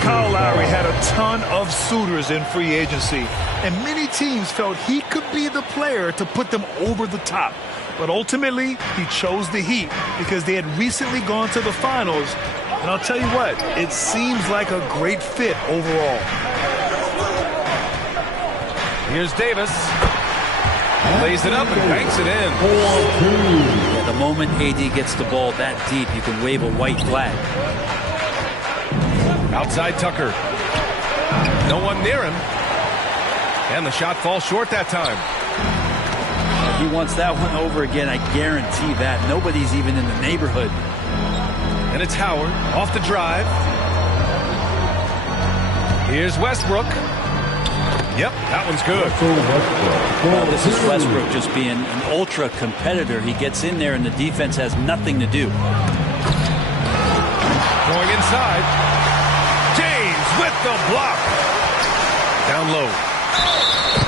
Kyle Lowry had a ton of suitors in free agency, and many teams felt he could be the player to put them over the top. But ultimately, he chose the Heat because they had recently gone to the finals. And I'll tell you what, it seems like a great fit overall. Here's Davis. Lays it up and banks it in. Yeah, the moment AD gets the ball that deep, you can wave a white flag. Outside Tucker. No one near him. And the shot falls short that time. If he wants that one over again, I guarantee that. Nobody's even in the neighborhood. And it's Howard off the drive. Here's Westbrook. Yep, that one's good. Well, this is Westbrook just being an ultra competitor. He gets in there and the defense has nothing to do. Going inside. James with the block. Down low.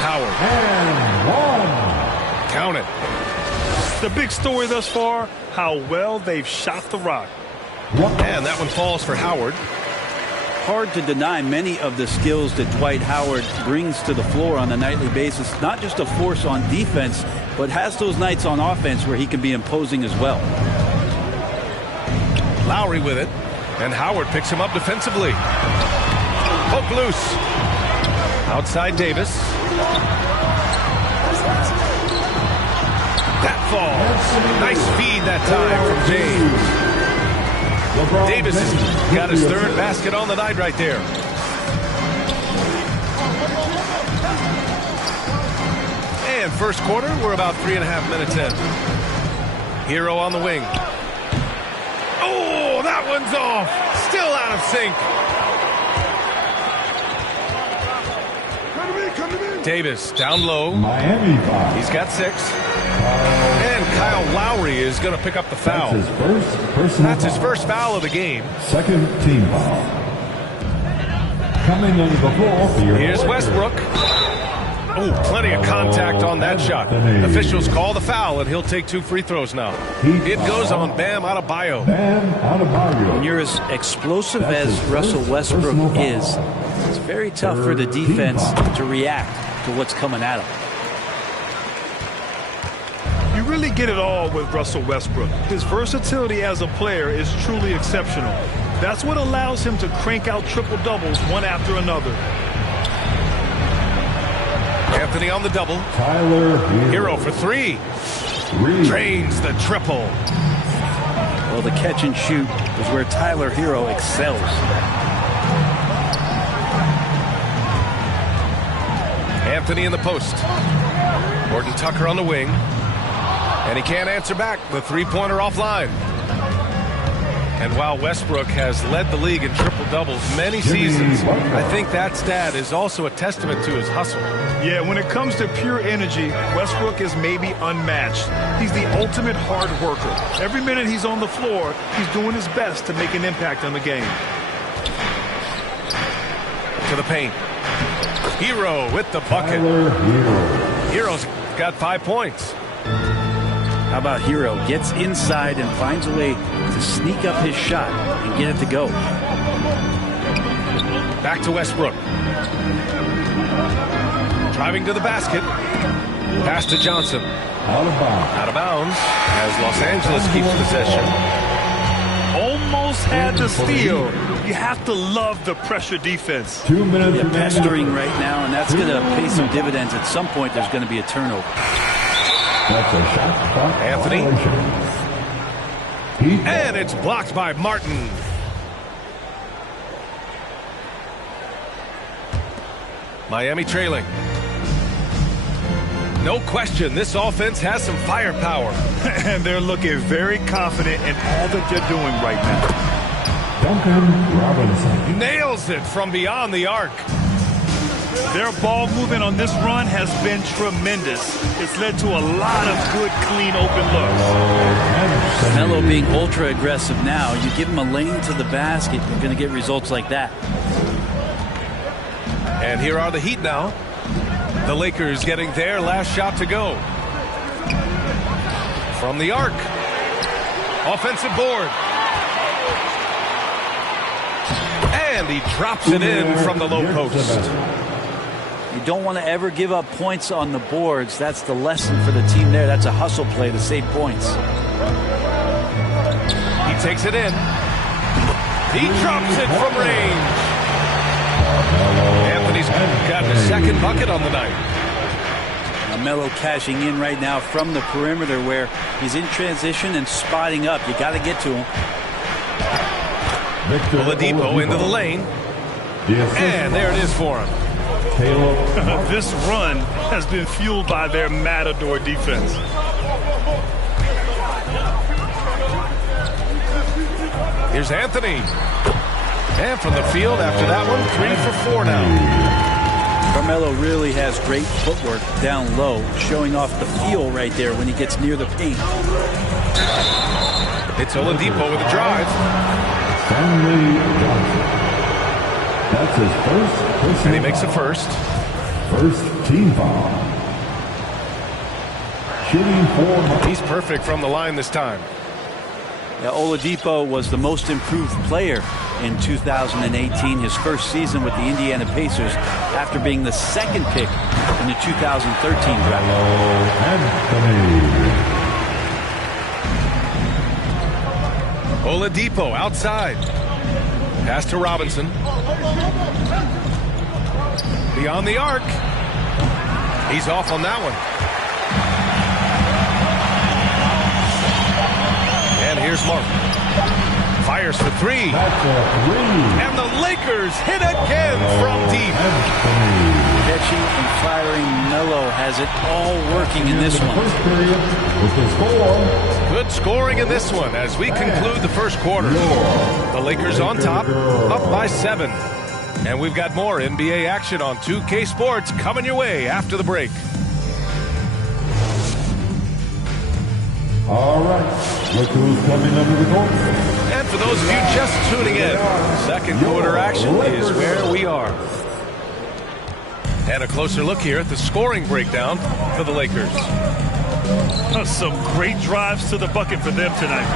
Howard. And one. Count it. The big story thus far, how well they've shot the rock. And that one falls for Howard. Hard to deny many of the skills that Dwight Howard brings to the floor on a nightly basis. Not just a force on defense, but has those nights on offense where he can be imposing as well. Lowry with it. And Howard picks him up defensively. Poke loose. Outside Davis. That falls. Nice feed that time from James. Davis has got his third basket on the night right there. And first quarter, we're about 3.5 minutes in. Hero on the wing. Oh, that one's off. Still out of sync. Davis down low. Miami foul. He's got 6. And Kyle Lowry is going to pick up the foul. That's his first foul of the game. Second team foul. Coming into the floor for your Here's Westbrook. Oh, plenty of contact on that shot. Officials call the foul, and he'll take 2 free throws now. It goes on Bam Adebayo. When you're as explosive as Russell Westbrook is, it's very tough for the defense to react to what's coming at him. You really get it all with Russell Westbrook. His versatility as a player is truly exceptional. That's what allows him to crank out triple-doubles one after another. Anthony on the double. Tyler Hero for 3. Drains the triple. Well, the catch and shoot is where Tyler Hero excels. Anthony in the post. Gordon Tucker on the wing. And he can't answer back. The three-pointer offline. And while Westbrook has led the league in triple-doubles many seasons, I think that stat is also a testament to his hustle. Yeah, when it comes to pure energy, Westbrook is maybe unmatched. He's the ultimate hard worker. Every minute he's on the floor, he's doing his best to make an impact on the game. To the paint. Hero with the bucket. Hero's got 5 points. How about Hero gets inside and finds a way to sneak up his shot and get it to go. Back to Westbrook. Driving to the basket. Pass to Johnson. Out of bounds as Los Angeles keeps possession. Almost had the steal. You have to love the pressure defense. 2 minutes. They're pestering right now, and that's going to pay some dividends. At some point, there's going to be a turnover. That's a shot clock Anthony. violation. And it's blocked by Martin. Miami trailing. No question, this offense has some firepower. And they're looking very confident in all that they're doing right now. Duncan Robinson. Nails it from beyond the arc. Their ball movement on this run has been tremendous. It's led to a lot of good, clean, open looks. Melo being ultra aggressive now, you give him a lane to the basket, you're going to get results like that. And here are the Heat now. The Lakers getting their last shot to go. From the arc. Offensive board. And And he drops it in from the low post. You don't want to ever give up points on the boards. That's the lesson for the team there. That's a hustle play to save points. He takes it in. He drops it from range. Anthony's gotten a second bucket on the night. Melo cashing in right now from the perimeter where he's in transition and spotting up. You got to get to him. Oladipo into the lane. And there it is for him. This run has been fueled by their Matador defense. Here's Anthony. And from the field after that one, 3 for 4 now. Carmelo really has great footwork down low, showing off the feel right there when he gets near the paint. It's Oladipo with a drive. That's his first. And he makes a first. First team foul. Shooting 4. He's perfect from the line this time. Yeah, Oladipo was the most improved player in 2018, his first season with the Indiana Pacers, after being the second pick in the 2013 draft. Oladipo outside. Pass to Robinson. Beyond the arc. He's off on that one. And here's Martin. Fires for 3. That's a 3. And the Lakers hit again from deep. Catching and firing, Melo has it all working in this one. First period with the score. Good scoring in this one as we conclude the first quarter. The Lakers on top, up by 7. And we've got more NBA action on 2K Sports coming your way after the break. All right. Look who's coming under the court. And for those of you just tuning in, second quarter action is where we are. And a closer look here at the scoring breakdown for the Lakers. Some great drives to the bucket for them tonight.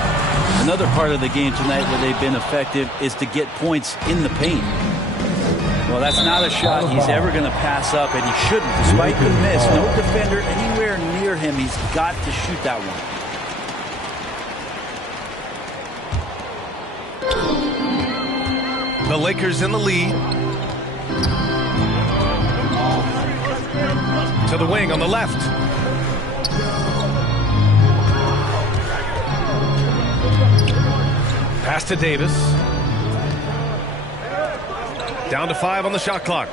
Another part of the game tonight where they've been effective is to get points in the paint. Well, that's not a shot he's ever going to pass up, and he shouldn't. Despite the miss, no defender anywhere near him. He's got to shoot that one. The Lakers in the lead. To the wing on the left. Pass to Davis. Down to 5 on the shot clock.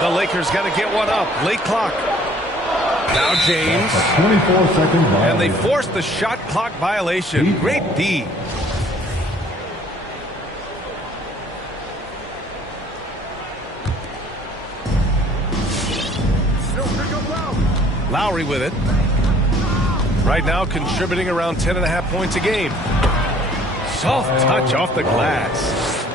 The Lakers got to get one up. Late clock. Now James. 24-second violation. And they force the shot clock violation. Great D. Lowry with it. Right now contributing around 10.5 points a game. Soft touch off the glass.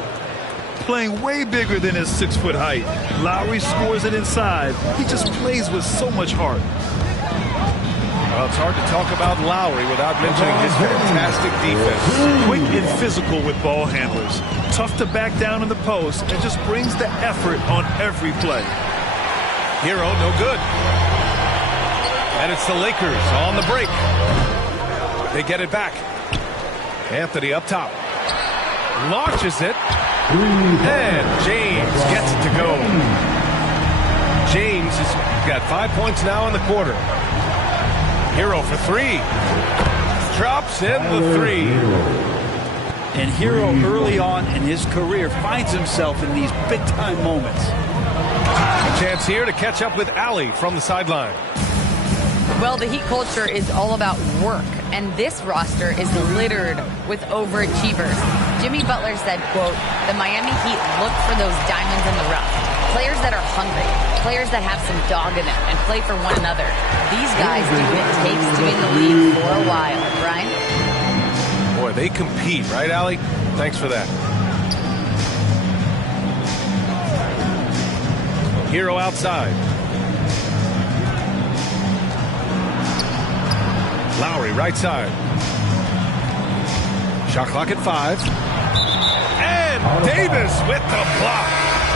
Playing way bigger than his 6-foot height. Lowry scores it inside. He just plays with so much heart. Well, it's hard to talk about Lowry without mentioning his fantastic defense. Quick and physical with ball handlers. Tough to back down in the post and just brings the effort on every play. Hero, no good. And it's the Lakers on the break. They get it back. Anthony up top. Launches it. And James gets it to go. James has got 5 points now in the quarter. Hero for 3. Drops in the 3. And Hero early on in his career finds himself in these big-time moments. A chance here to catch up with Allie from the sideline. Well, the Heat culture is all about work, and this roster is littered with overachievers. Jimmy Butler said, quote, "The Miami Heat look for those diamonds in the rough. Players that are hungry, players that have some dog in them and play for one another. These guys do what it takes to be in the league for a while." Brian? Boy, they compete, right, Allie? Thanks for that. Hero outside. Lowry right side. Shot clock at 5. And And Davis with the block.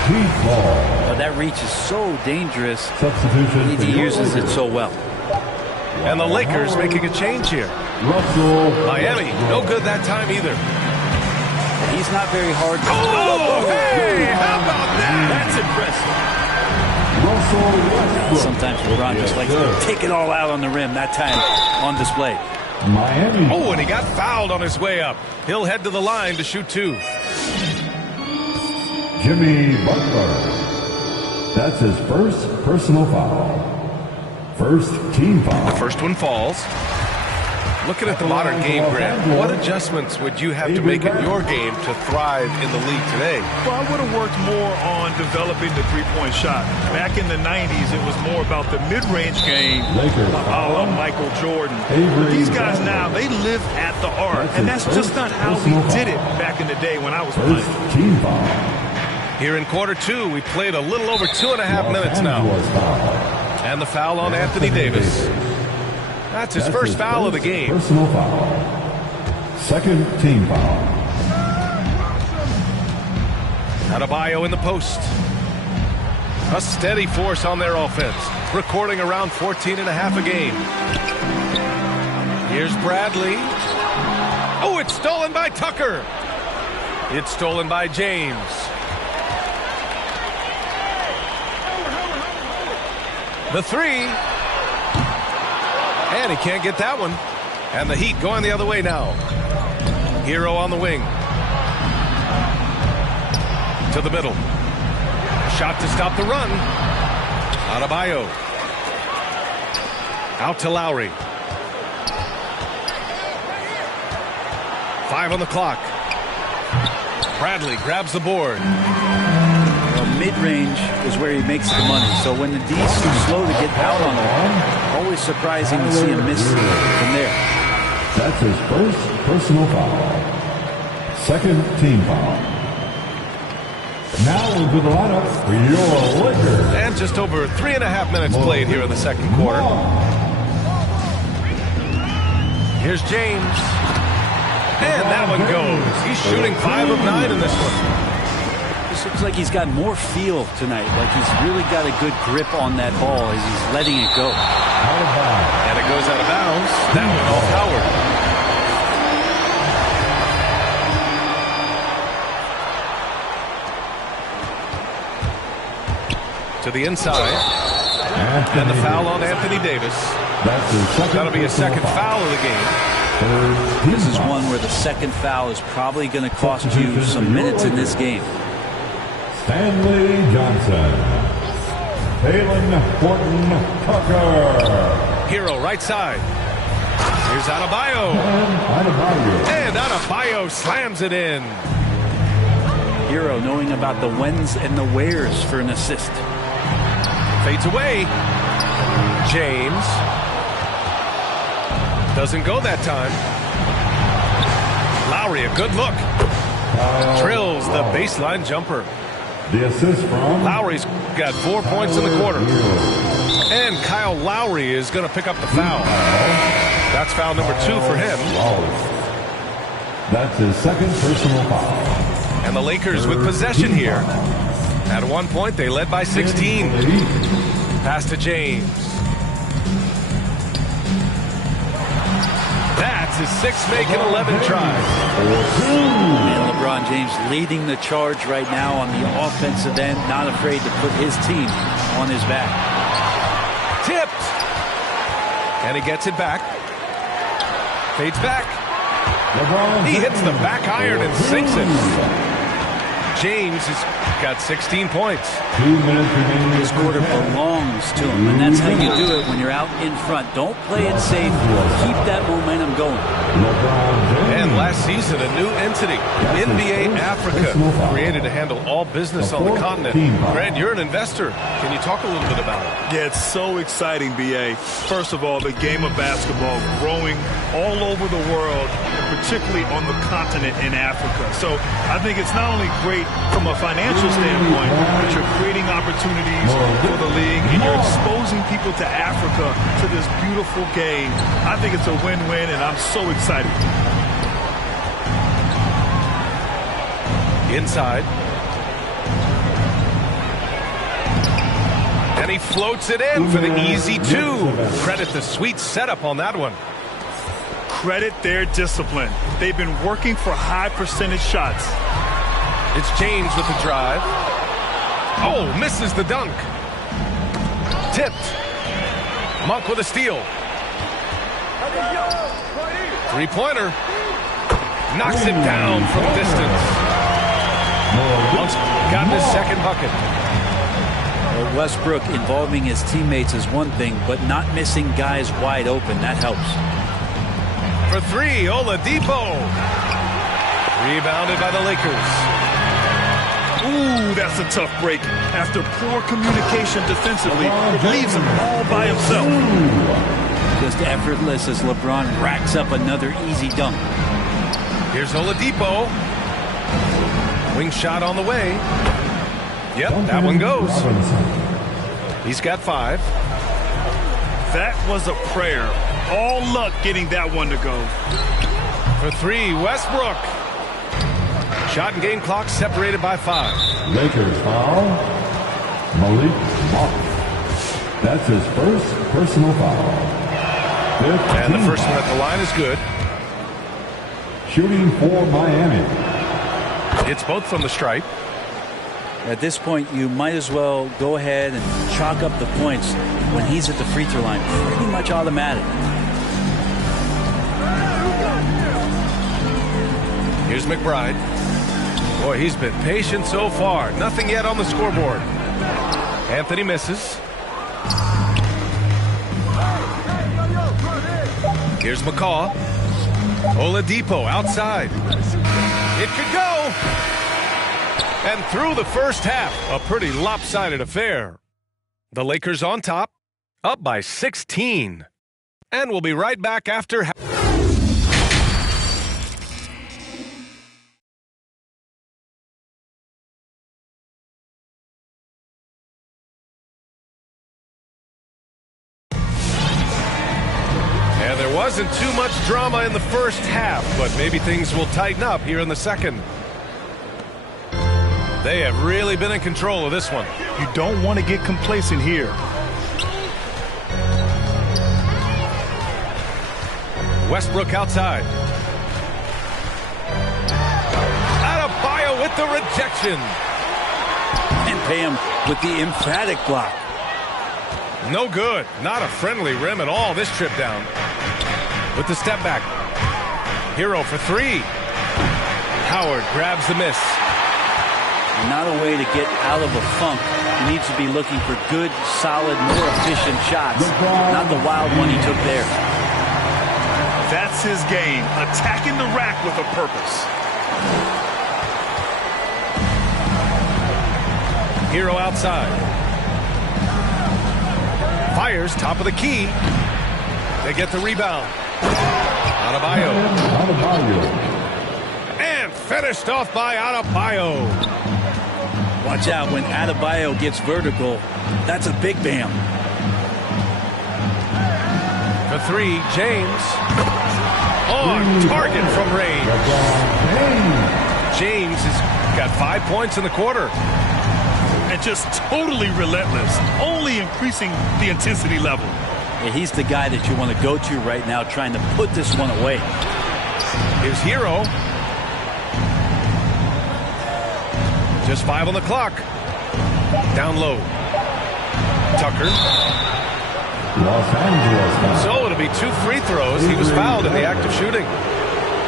Heat ball. Well, that reach is so dangerous. Substitution. He uses it so well. And the Lakers making a change here. Russell. Miami, no good that time either. He's not very hard. Oh, hey, how about that? That's impressive. Russell Westbrook. Sometimes LeBron just likes to take it all out on the rim. That time on display. Miami. Oh, and he got fouled on his way up. He'll head to the line to shoot 2. Jimmy Butler. That's his first personal foul. First team foul. First one falls. Looking at the modern game, Grant, what adjustments would you have to make in your game to thrive in the league today? Well, I would have worked more on developing the three-point shot. Back in the 90s, it was more about the mid-range game, Lakers. a la Michael Jordan. Avery But these guys Bradley. now, they live at the art, and that's just not how we did it back in the day when I was First playing. team foul. Here in quarter 2, we played a little over 2.5 minutes now. Los Angeles foul. And the foul on Anthony Davis. That's his first foul of the game. Personal foul. Second team foul. Adebayo in the post. A steady force on their offense, recording around 14.5 a game. Here's Bradley. Oh, it's stolen by Tucker. It's stolen by James. The 3. And he can't get that one. And the Heat going the other way now. Hero on the wing. To the middle. Shot to stop the run. Adebayo. Out to Lowry. 5 on the clock. Bradley grabs the board. Well, mid-range is where he makes the money. So when the D's too slow to get out on him, always surprising to see him miss from there. That's his first personal foul. Second team foul. Now into the lineup for your Lakers. And just over 3.5 minutes played here in the second quarter. Here's James. And that one goes. He's shooting 5 of 9 in this one. This looks like he's got more feel tonight. Like he's really got a good grip on that ball as he's letting it go. And it goes out of bounds. That one off Howard. To the inside. And the foul on Anthony Davis. That'll be a second foul of the game. This is one where the second foul is probably going to cost you some minutes in this game. Stanley Johnson. Phelan Horton Tucker. Hero right side. Here's Adebayo. And Adebayo slams it in. Hero knowing about the whens and the wheres for an assist. Fades away. James. Doesn't go that time. Lowry, a good look. Drills the baseline jumper. The assist from Lowry's got 4 points in the quarter. And Kyle Lowry is going to pick up the foul. That's foul number 2 for him. That's his second personal foul. And the Lakers with possession here. At one point, they led by 16. Pass to James. That's his 6th make in 11 tries. And LeBron James leading the charge right now on the offensive end, not afraid to put his team on his back. Tipped. And he gets it back. Fades back. He hits the back iron and sinks it. James has got 16 points. 2 minutes remaining. This quarter belongs to him, and that's how you do it when you're out in front. Don't play it safe. Keep that momentum going. And last season, a new entity, NBA Africa, created to handle all business on the continent. Grant, you're an investor. Can you talk a little bit about it? Yeah, it's so exciting, B.A. First of all, the game of basketball growing all over the world, and particularly on the continent in Africa. So I think it's not only great from a financial standpoint, but you're creating opportunities for the league, and you're exposing people to Africa, to this beautiful game. I think it's a win-win, and I'm so excited. Inside. And he floats it in for the easy two. Credit the sweet setup on that one. Credit their discipline. They've been working for high percentage shots. It's James with the drive. Oh, misses the dunk. Tipped. Monk with a steal. Three-pointer. Knocks it down from distance. Monk's got his second bucket. Well, Westbrook involving his teammates is one thing, but not missing guys wide open, that helps. For three, Oladipo. Rebounded by the Lakers. Ooh, that's a tough break. After poor communication defensively, it leaves him all by himself. Just effortless as LeBron racks up another easy dunk. Here's Oladipo. Wing shot on the way. Yep, that one goes. He's got 5. That was a prayer. All luck getting that one to go. For three, Westbrook. Shot and game clock separated by 5. Lakers foul. Malik Monk. That's his first personal foul. And the first one at the line is good. Shooting for Miami. It's both from the stripe. At this point, you might as well go ahead and chalk up the points when he's at the free throw line. Pretty much automatic. Here's McBride. Boy, he's been patient so far. Nothing yet on the scoreboard. Anthony misses. Here's McCaw. Oladipo outside. It could go. And through the first half, a pretty lopsided affair. The Lakers on top, up by 16. And we'll be right back after half. And there wasn't too much drama in the first half, but maybe things will tighten up here in the second. They have really been in control of this one. You don't want to get complacent here. Westbrook outside. Adebayo with the rejection. And Pam with the emphatic block. No good. Not a friendly rim at all this trip down. With the step back. Hero for three. Howard grabs the miss. Not a way to get out of a funk. He needs to be looking for good, solid, more efficient shots. Not the wild one he took there. That's his game. Attacking the rack with a purpose. Hero outside. Fires top of the key. They get the rebound. Adebayo. And finished off by Adebayo. Watch out when Adebayo gets vertical. That's a big bam. For three, James. On target from range. James has got 5 points in the quarter. And just totally relentless. Only increasing the intensity level. Yeah, he's the guy that you want to go to right now trying to put this one away. Here's Hero. Just 5 on the clock. Down low. Tucker. Los Angeles. So it'll be 2 free throws. He was fouled in the act of shooting.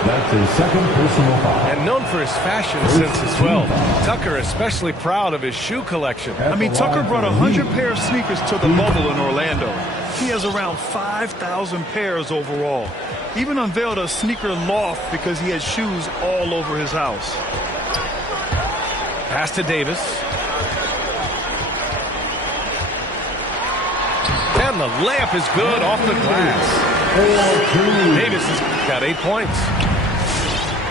That's his second personal foul. And known for his fashion sense as well. Tucker especially proud of his shoe collection. I mean, Tucker brought 100 pair of sneakers to the bubble in Orlando. He has around 5,000 pairs overall. Even unveiled a sneaker loft because he has shoes all over his house. Pass to Davis. And the layup is good off the glass. Davis has got 8 points.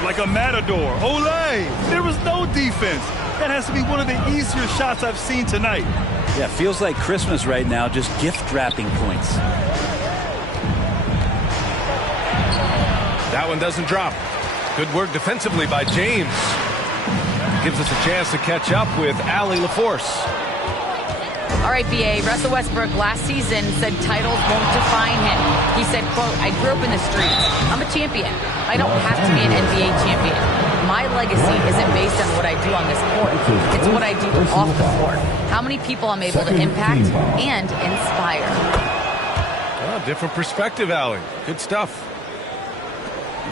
Like a matador. Olay! There was no defense. That has to be one of the easier shots I've seen tonight. Yeah, feels like Christmas right now, just gift wrapping points. That one doesn't drop. Good work defensively by James. gives us a chance to catch up with Allie LaForce. All right, BA, Russell Westbrook last season said titles won't define him. He said, quote, I grew up in the streets. I'm a champion. I don't have to be an NBA champion. My legacy isn't based on what I do on this court. It's what I do off the court. How many people I'm able to impact and inspire. Oh, different perspective, Allie. Good stuff.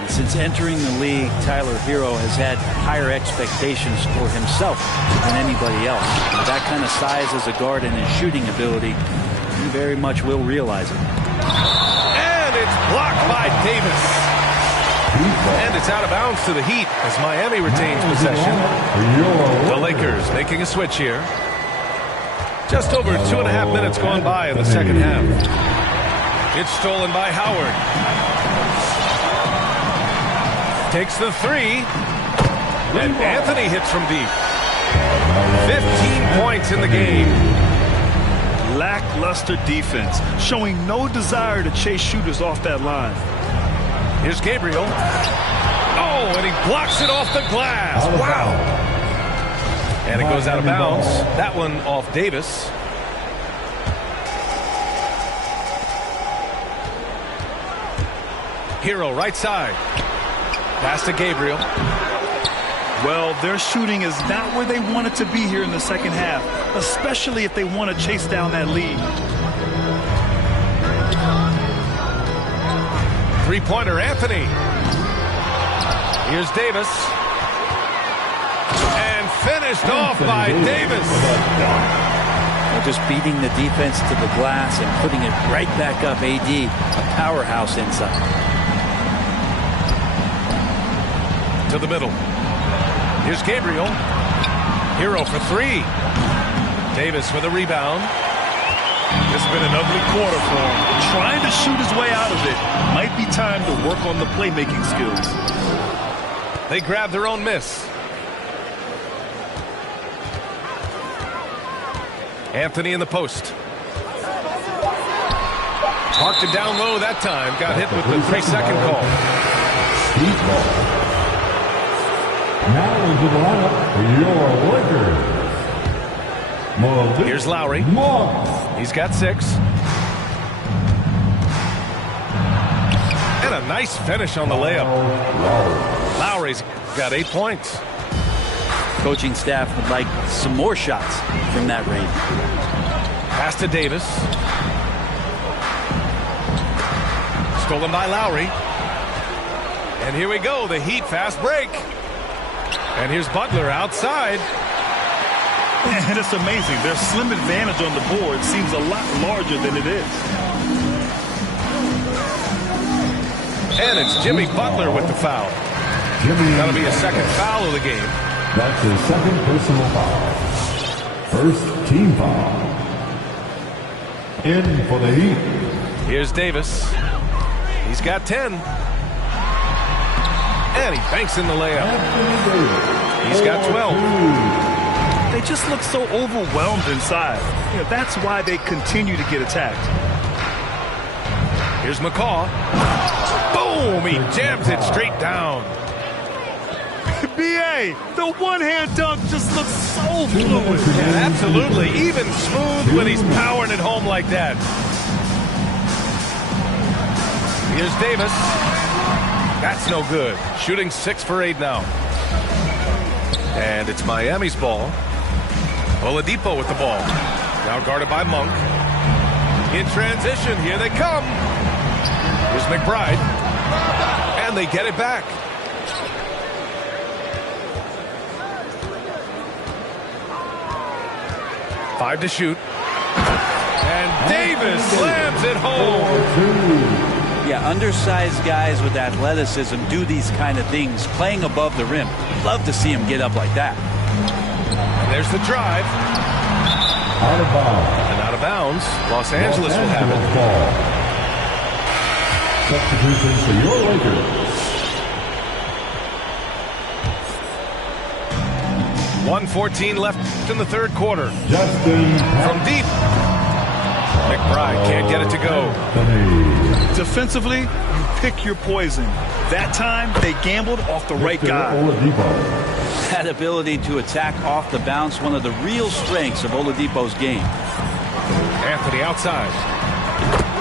Since entering the league, Tyler Hero has had higher expectations for himself than anybody else. With that kind of size as a guard and his shooting ability, he very much will realize it. And it's blocked by Davis. And it's out of bounds to the Heat as Miami retains possession. The Lakers making a switch here. Just over 2.5 minutes gone by in the second half. It's stolen by Howard. Takes the three, and Anthony hits from deep. 15 points in the game. Lackluster defense, showing no desire to chase shooters off that line. Here's Gabriel. Oh, and he blocks it off the glass. Wow. And it goes out of bounds. That one off Davis. Hero right side. Pass to Gabriel. Well, their shooting is not where they want it to be here in the second half, especially if they want to chase down that lead. Three-pointer, Anthony. Here's Davis. And finished off by Davis. Just beating the defense to the glass and putting it right back up. AD, a powerhouse inside. To the middle. Here's Gabriel. Hero for three. Davis with a rebound. It's been an ugly quarter for him. Trying to shoot his way out of it. Might be time to work on the playmaking skills. They grab their own miss. Anthony in the post. Parked it down low that time. Got hit with the 3-second call. Now into the lineup for your Lakers. Here's Lowry. He's got 6. And a nice finish on the layup. Lowry's got 8 points. Coaching staff would like some more shots from that range. Pass to Davis. Stolen by Lowry. And here we go, the Heat fast break. And here's Butler outside. And it's amazing. Their slim advantage on the board seems a lot larger than it is. And it's Jimmy Butler with the foul. That'll be a second foul of the game. That's his second personal foul. First team foul. In for the Heat. Here's Davis. He's got 10. And he banks in the layup. He's got 12. They just look so overwhelmed inside. That's why they continue to get attacked. Here's McCaw. Boom! He jams it straight down. BA, the one-hand dunk just looks so fluid. Yeah, absolutely. Even smooth when he's powering it home like that. Here's Davis. That's no good. Shooting 6 for 8 now. And it's Miami's ball. Oladipo with the ball. Now guarded by Monk. In transition, here they come. Here's McBride. And they get it back. Five to shoot. And Davis slams it home. Yeah, undersized guys with athleticism do these kind of things, playing above the rim. Love to see him get up like that. And there's the drive. Out of bounds. And out of bounds. Los Angeles will have it. Substitutions for your Lakers. 1:14 left in the third quarter. Justin From deep. McBride can't get it to go. Defensively, you pick your poison. That time, they gambled off the right guy. That ability to attack off the bounce, one of the real strengths of Oladipo's game. Anthony outside.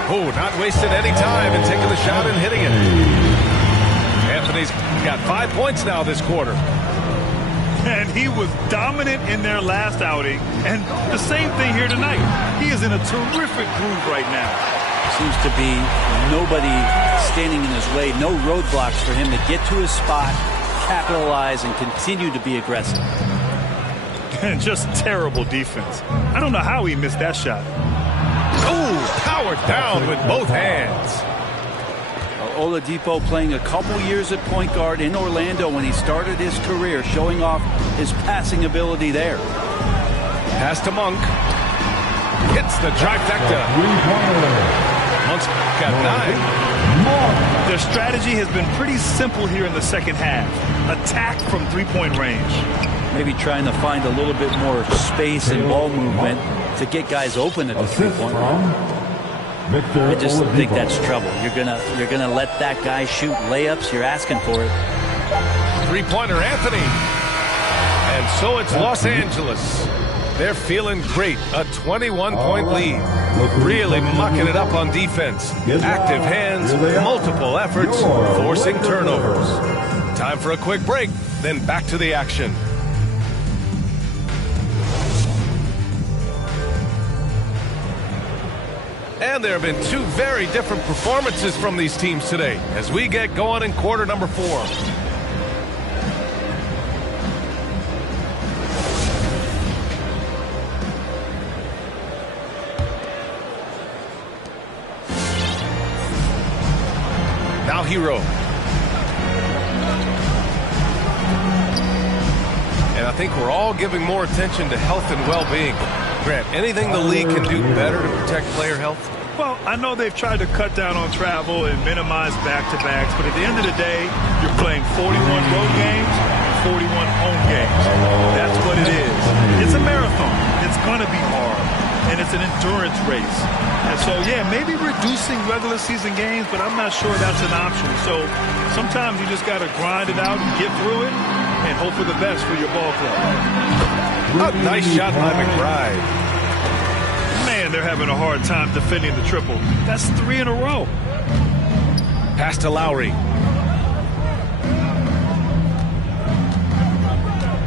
Oh, not wasting any time and taking the shot and hitting it. Anthony's got 5 points now this quarter. And he was dominant in their last outing. And the same thing here tonight. He is in a terrific groove right now. Seems to be nobody standing in his way, no roadblocks for him to get to his spot, capitalize, and continue to be aggressive. And just terrible defense. I don't know how he missed that shot. Oh, powered down with both hands. Oladipo playing a couple years at point guard in Orlando when he started his career, showing off his passing ability there. Pass to Monk. Hits the trifecta. Monk's got 9. Their strategy has been pretty simple here in the second half. Attack from three-point range. Maybe trying to find a little bit more space and ball movement to get guys open at the three-point line. I just think that's trouble. You're gonna let that guy shoot layups. You're asking for it. Three-pointer Anthony. And so it's Los Angeles. They're feeling great. A 21-point lead. Really mucking it up on defense. Active hands, multiple efforts, forcing turnovers. Time for a quick break, then back to the action. And there have been 2 very different performances from these teams today as we get going in quarter number 4. Now Hero. And I think we're all giving more attention to health and well-being. Grant, anything the league can do better to protect player health? Well, I know they've tried to cut down on travel and minimize back-to-backs, but at the end of the day, you're playing 41 road games and 41 home games. That's what it is. It's a marathon. It's going to be hard, and it's an endurance race. And so, yeah, maybe reducing regular season games, but I'm not sure that's an option. So sometimes you just got to grind it out and get through it and hope for the best for your ball club. A nice shot by McBride. Man, they're having a hard time defending the triple. That's 3 in a row. Pass to Lowry.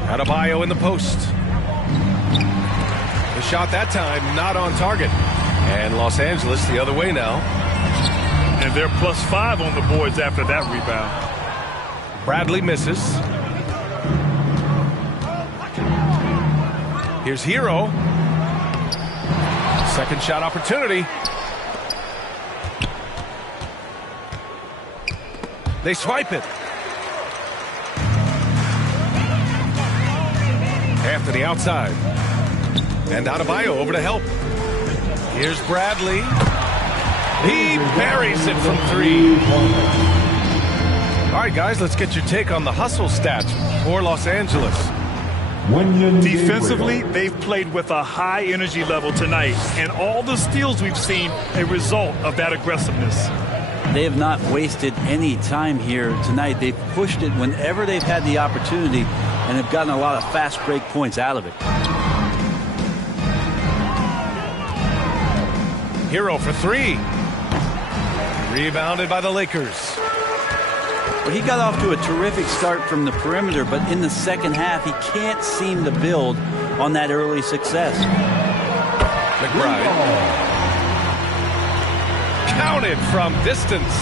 Adebayo in the post. The shot that time not on target. And Los Angeles the other way now. And they're +5 on the boards after that rebound. Bradley misses. Here's Hero. Second shot opportunity. They swipe it. Anthony outside. And Adebayo over to help. Here's Bradley. He buries it from 3. All right, guys, let's get your take on the hustle stats for Los Angeles. Defensively, they've played with a high energy level tonight, and all the steals we've seen a result of that aggressiveness. They have not wasted any time here tonight. They've pushed it whenever they've had the opportunity and have gotten a lot of fast break points out of it. Hero for 3. Rebounded by the Lakers. Well, he got off to a terrific start from the perimeter, but in the second half, he can't seem to build on that early success. McBride. Counted from distance.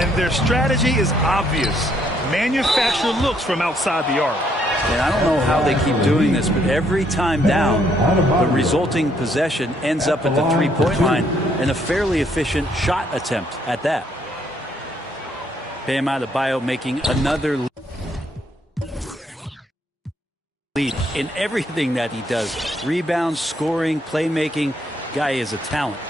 And their strategy is obvious. Manufacture looks from outside the arc. And I don't know how they keep doing this, but every time down, the resulting possession ends up at the three-point line and a fairly efficient shot attempt at that. Bam Adebayo making another lead in everything that he does. Rebounds, scoring, playmaking. Guy is a talent.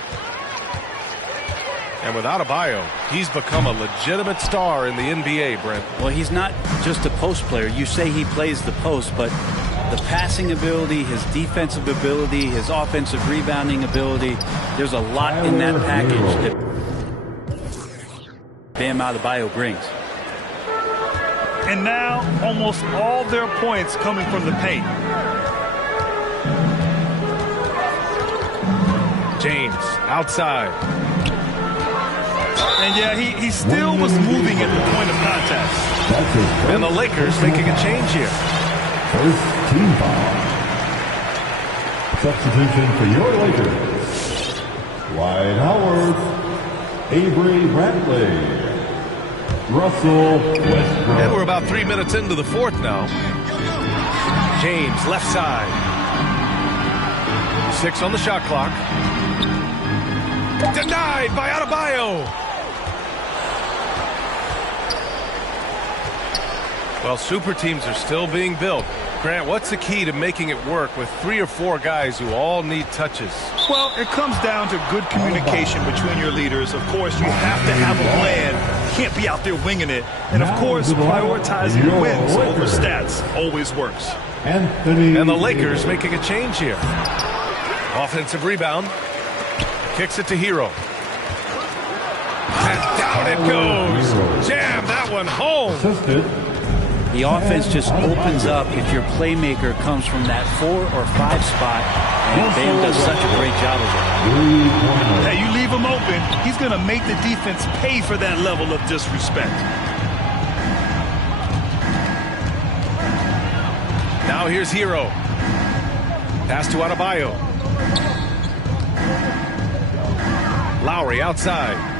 And with Adebayo, he's become a legitimate star in the NBA, Brent. Well, he's not just a post player. You say he plays the post, but the passing ability, his defensive ability, his offensive rebounding ability, there's a lot in that package. Bam Adebayo brings. And now almost all their points coming from the paint. James outside. And yeah, he still was moving at the point of contact. And the Lakers making a change here. First team foul. Substitution for your Lakers. Dwight Howard, Avery Bradley, Russell Westbrook. And we're about 3 minutes into the fourth now. James left side. 6 on the shot clock. Denied by Adebayo. Well, super teams are still being built. Grant, what's the key to making it work with 3 or 4 guys who all need touches? Well, it comes down to good communication between your leaders. Of course, you have to have a plan. You can't be out there winging it. And, of course, prioritizing wins over stats always works. And the Lakers making a change here. Offensive rebound. Kicks it to Hero. And down it goes. Jam that one home. The offense just opens up if your playmaker comes from that 4 or 5 spot, and Bam does such a great job of it. Hey, you leave him open, he's going to make the defense pay for that level of disrespect. Now here's Hero. Pass to Adebayo. Lowry outside.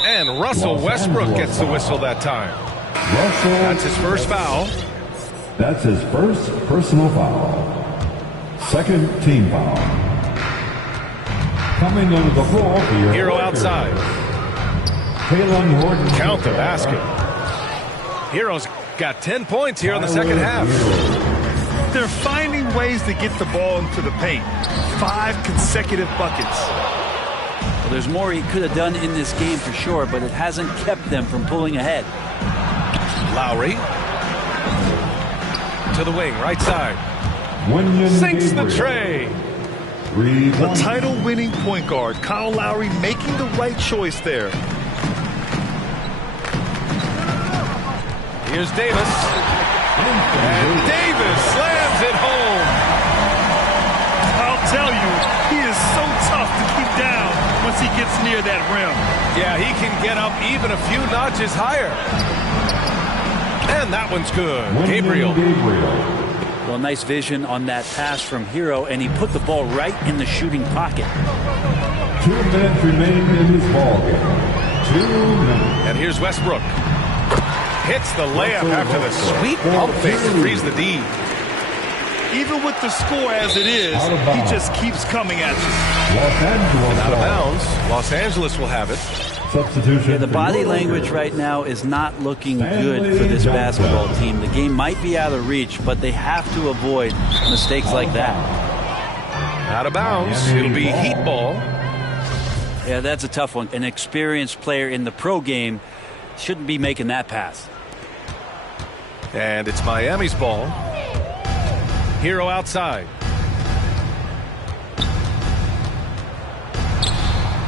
And Russell Westbrook gets the whistle that time. That's his first foul. That's his first personal foul. Second team foul. Coming onto the floor for your Hero outside. Kalen Horton. Count the basket. Hero's got 10 points here in the second half. They're finding ways to get the ball into the paint. 5 consecutive buckets. Well, there's more he could have done in this game for sure, but it hasn't kept them from pulling ahead. Lowry. To the wing, right side. Sinks the tray. The title-winning point guard, Kyle Lowry, making the right choice there. Here's Davis. And Davis slams it home. I'll tell you, he is so tough to keep down once he gets near that rim. Yeah, he can get up even a few notches higher. And that one's good. Gabriel. Well, nice vision on that pass from Hero, and he put the ball right in the shooting pocket. 2 minutes remain in this ball game. 2 minutes. And here's Westbrook. Hits the layup after the sweet pump fake to freeze the D. Even with the score as it is, he just keeps coming at you. Out of bounds. Los Angeles will have it. Substitution. Yeah, the body language right now is not looking good for this basketball team. The game might be out of reach, but they have to avoid mistakes like that. Out of bounds. It'll be Heat ball. Yeah, that's a tough one. An experienced player in the pro game shouldn't be making that pass. And it's Miami's ball. Hero outside.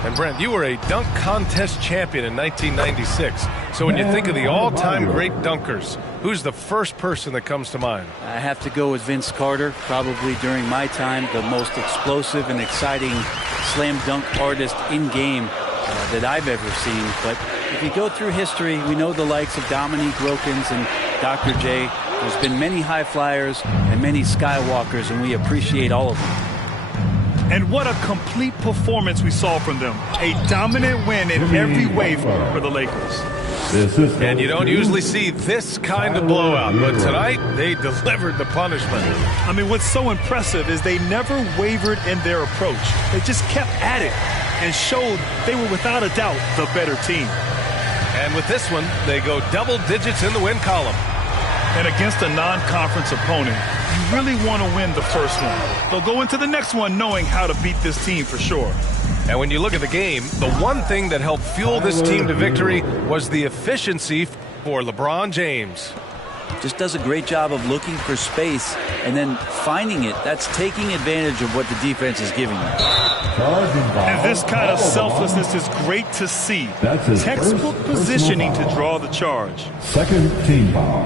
And Brent, you were a dunk contest champion in 1996. So when you think of the all-time great dunkers, who's the first person that comes to mind? I have to go with Vince Carter, probably during my time, the most explosive and exciting slam dunk artist in game that I've ever seen. But if you go through history, we know the likes of Dominique Wilkins and Dr. J. There's been many high flyers and many skywalkers, and we appreciate all of them. And what a complete performance we saw from them. A dominant win in every way for the Lakers. And you don't usually see this kind of blowout, but tonight they delivered the punishment. I mean, what's so impressive is they never wavered in their approach. They just kept at it and showed they were without a doubt the better team. And with this one, they go double digits in the win column. And against a non-conference opponent, you really want to win the first one. They'll go into the next one knowing how to beat this team for sure. And when you look at the game, the one thing that helped fuel this team to victory was the efficiency for LeBron James. Just does a great job of looking for space and then finding it. That's taking advantage of what the defense is giving you. And this kind of selflessness is great to see. That's his Textbook first positioning to personal foul. draw the charge. Second team foul.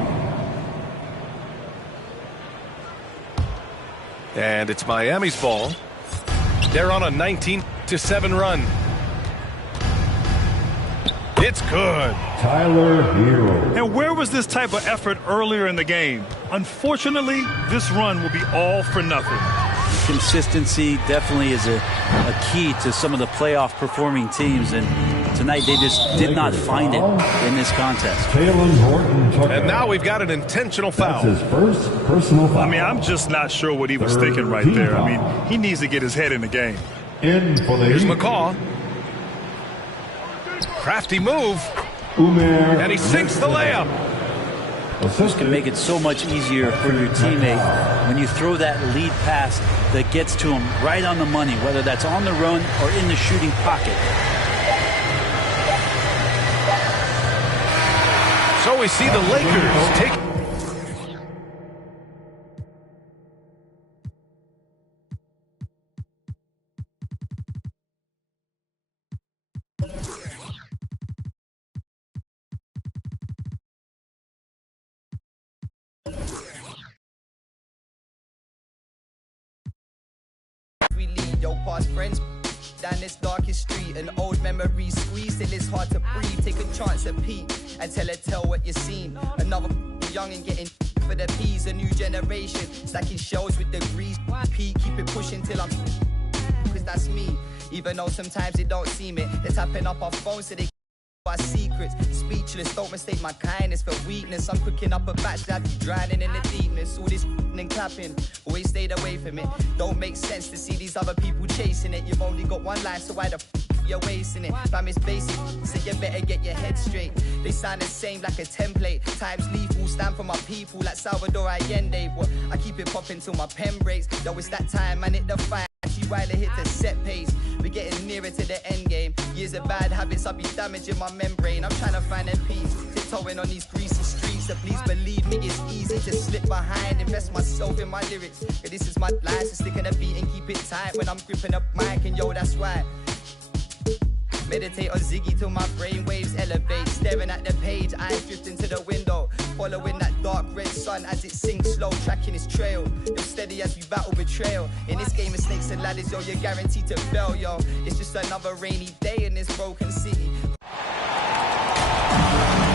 And it's Miami's ball. They're on a 19-7 run. It's good. Tyler Hero. And where was this type of effort earlier in the game? Unfortunately, this run will be all for nothing. Consistency definitely is a key to some of the playoff performing teams, and tonight they just did not find it in this contest. Taylor Horton Tucker. And now we've got an intentional That's foul. his first personal foul. I mean, I'm just not sure what he was thinking right there. I mean, he needs to get his head in the game. In for the Here's Heat. McCaw. Crafty move. Umair. And he sinks the layup. This can make it so much easier for your teammate when you throw that lead pass that gets to him right on the money, whether that's on the run or in the shooting pocket. So we see the Lakers take. We lead, yo, past friends down this darkest street. An old memory squeeze till it's hard to breathe. Take a chance at peek and tell what you've seen. Another young and getting for the peas. A new generation stacking shells with degrees. Peak, keep it pushing till I'm cause that's me. Even though sometimes they don't seem it. They're tapping up our phones so they our secrets, speechless, don't mistake my kindness for weakness. I'm cooking up a batch that be drowning in the deepness. All this and clapping, always stayed away from it. Don't make sense to see these other people chasing it. You've only got one life, so why the you're wasting it? Fam, it's basic, so you better get your head straight. They sound the same like a template. Times lethal, stand for my people like Salvador Allende. But I keep it popping till my pen breaks. Yo, it's that time, man, hit the fire. While they hit the set pace, we're getting nearer to the end game. Years of bad habits, I'll be damaging my membrane. I'm trying to find a peace, tiptoeing on these greasy streets. So please believe me, it's easy to slip behind. Invest myself in my lyrics, cause this is my life. So stick on the beat and keep it tight when I'm gripping up mic. And yo, that's why meditate on Ziggy till my brain waves elevate. Staring at the page, eyes drifting to the window. Following that dark red sun as it sinks slow, tracking its trail. You're steady as we battle betrayal. In this game of snakes and ladders, yo, you're guaranteed to fail, yo. It's just another rainy day in this broken city.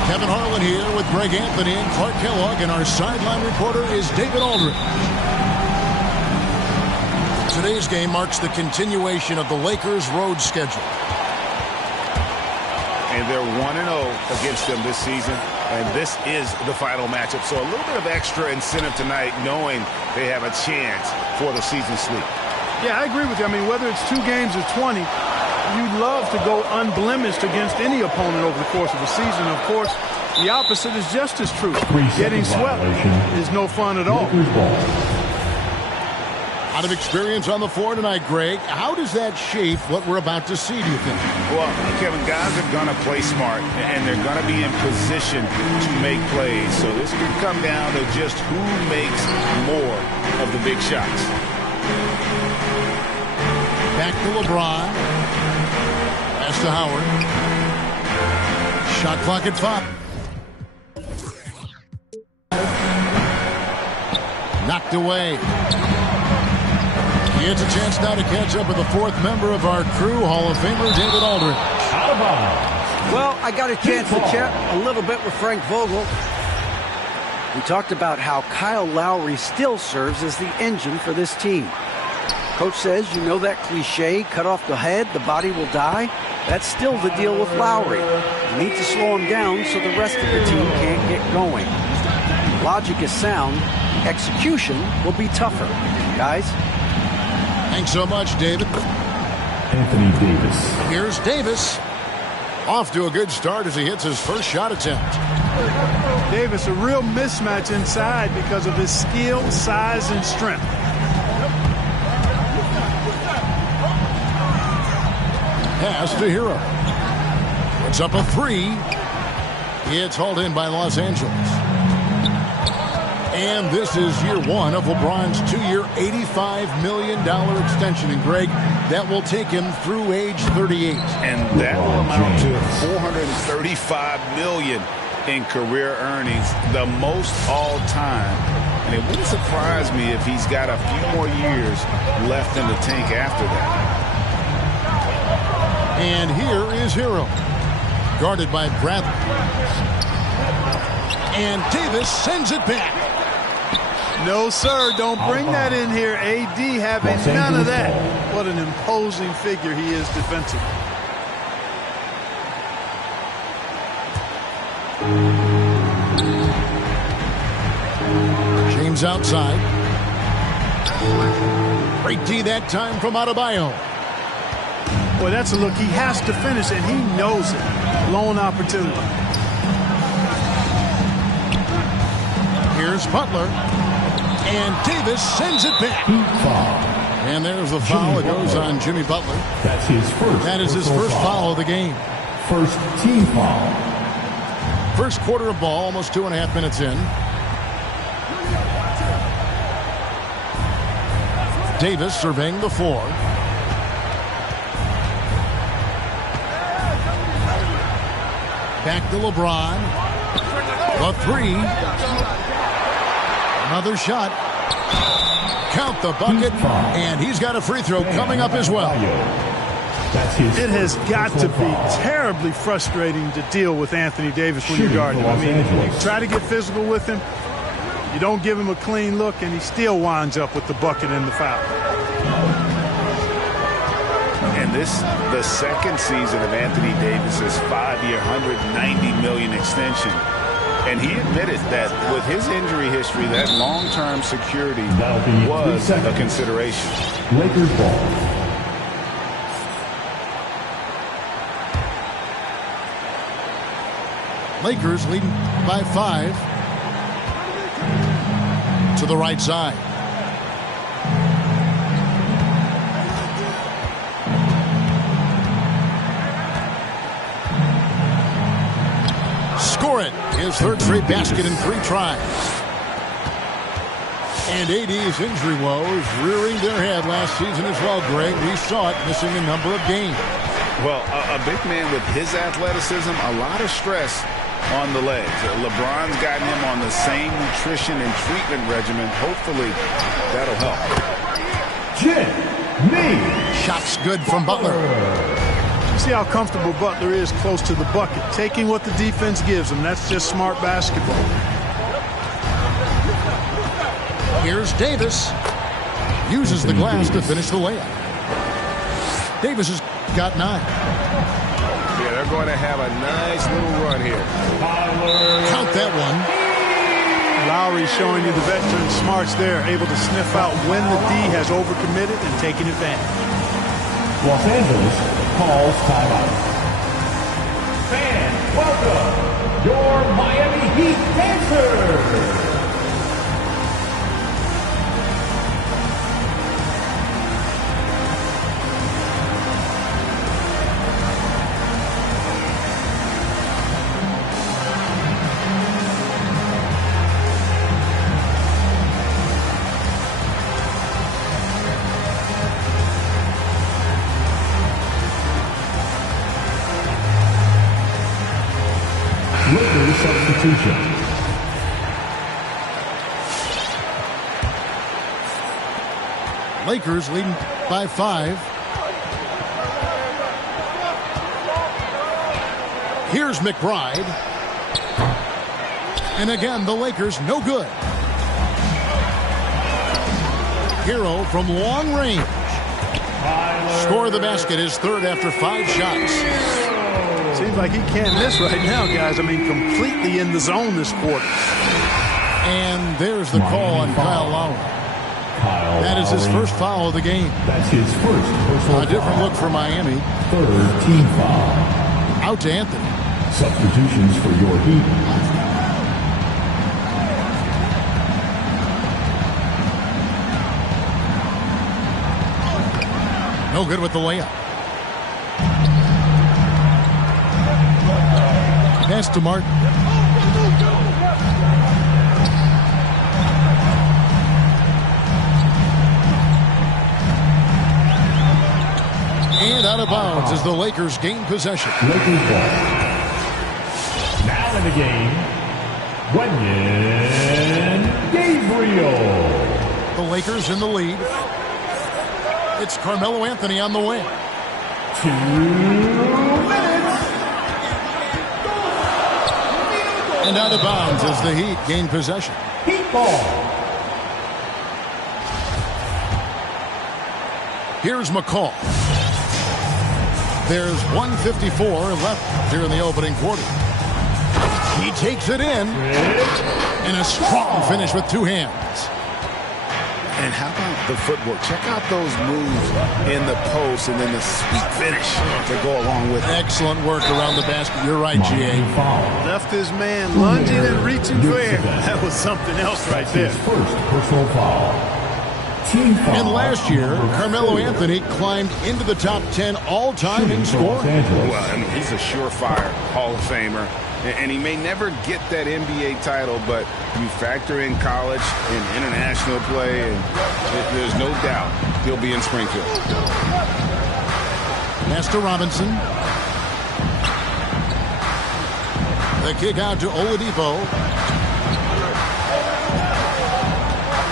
Kevin Harlan here with Greg Anthony and Clark Kellogg, and our sideline reporter is David Aldridge. Today's game marks the continuation of the Lakers' road schedule. And they're 1-0 against them this season, and this is the final matchup. So a little bit of extra incentive tonight, knowing they have a chance for the season sweep. Yeah, I agree with you. I mean, whether it's 2 games or 20, you'd love to go unblemished against any opponent over the course of the season. Of course, the opposite is just as true. Getting swept is no fun at all. Out of experience on the floor tonight, Greg, how does that shape what we're about to see, do you think? Well, Kevin, guys are going to play smart, and they're going to be in position to make plays. So this could come down to just who makes more of the big shots. Back to LeBron. Pass to Howard. Shot clock at 5. Knocked away. He has a chance now to catch up with the 4th member of our crew, Hall of Famer David Aldridge. Out of bounds. Well, I got a chance to chat a little bit with Frank Vogel. We talked about how Kyle Lowry still serves as the engine for this team. Coach says, you know that cliche, cut off the head, the body will die? That's still the deal with Lowry. You need to slow him down so the rest of the team can't get going. Logic is sound. Execution will be tougher. Guys? Thanks so much, David. Anthony Davis. Here's Davis. Off to a good start as he hits his first shot attempt. Davis, a real mismatch inside because of his skill, size, and strength. Pass to Hero. Puts up a 3. It's hauled in by Los Angeles. And this is year one of LeBron's 2-year, $85 million extension. And, Greg, that will take him through age 38. And that will amount to $435 million in career earnings, the most all time. And it wouldn't surprise me if he's got a few more years left in the tank after that. And here is Hero, guarded by Bradley. And Davis sends it back. No, sir, don't bring that in here. AD having none of that. What an imposing figure he is defensively. James outside. Great D that time from Adebayo. Boy, that's a look he has to finish, and he knows it. Lone opportunity. Here's Butler. And Davis sends it back. And there's the foul. It goes on Jimmy Butler. That's his first. That is his first foul of the game. First team foul. First quarter of ball, almost 2.5 minutes in. Davis surveying the floor. Back to LeBron. The three. Another shot. Count the bucket. And he's got a free throw coming up as well. It has got to be terribly frustrating to deal with Anthony Davis when you're guarding him. I mean, you try to get physical with him. You don't give him a clean look, and he still winds up with the bucket and the foul. And this, the second season of Anthony Davis's 5-year, $190 million extension. And he admitted that with his injury history, that long-term security was a consideration. Lakers ball. Lakers leading by 5. To the right side. Score it. His third straight basket in 3 tries. And AD's injury woes rearing their head last season as well, Greg. We saw it missing a number of games. Well, a big man with his athleticism, a lot of stress on the legs. LeBron's gotten him on the same nutrition and treatment regimen. Hopefully, that'll help. Jimmy. Shots good from Butler. See how comfortable Butler is close to the bucket, taking what the defense gives him. That's just smart basketball. Here's Davis. Uses the glass to finish the layup. Davis has got 9. Yeah, they're going to have a nice little run here. Count that one. Lowry showing you the veteran smarts there, able to sniff out when the D has overcommitted and taking advantage. Los Angeles calls timeout. Fans, welcome your Miami Heat Dancers. Lakers substitution. Lakers leading by 5. Here's McBride. And again, the Lakers no good. Hero from long range. Score the basket, his third after 5 shots. Seems like he can't miss right now, guys. I mean, completely in the zone this quarter. And there's the call on Kyle Lowry. That is his first foul of the game. That's his first personal A different look for Miami. Third team foul. Out to Anthony. Substitutions for your Heat. No good with the layup. Pass to Martin. out of bounds as the Lakers gain possession. Lakers ball. Now in the game, Wenyen Gabriel. The Lakers in the lead. It's Carmelo Anthony on the wing. 2 minutes. And out of bounds as the Heat gain possession. Heat ball. Here's McCall. There's 1:54 left here in the opening quarter. He takes it in. And a strong finish with two hands. And how about the footwork? Check out those moves in the post and then the sweet finish to go along with it. Excellent work around the basket. You're right, G.A. Left his man lunging and reaching for air. That was something else right there. First personal foul. Team foul. And last year, Carmelo Anthony climbed into the top 10 all-time in scoring. Well, I mean, he's a surefire Hall of Famer. And he may never get that NBA title, but you factor in college and international play, and there's no doubt he'll be in Springfield. Master Robinson. The kick out to Oladipo.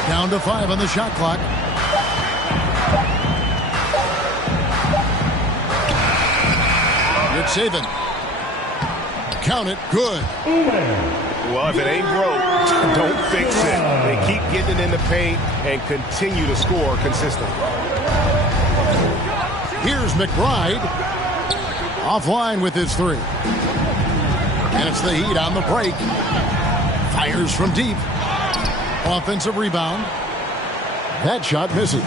Down to 5 on the shot clock. Good saving. Count it. Good. Well, if it ain't broke, don't fix it. They keep getting it in the paint and continue to score consistently. Here's McBride. Offline with his three. And it's the Heat on the break. Fires from deep. Offensive rebound. That shot misses.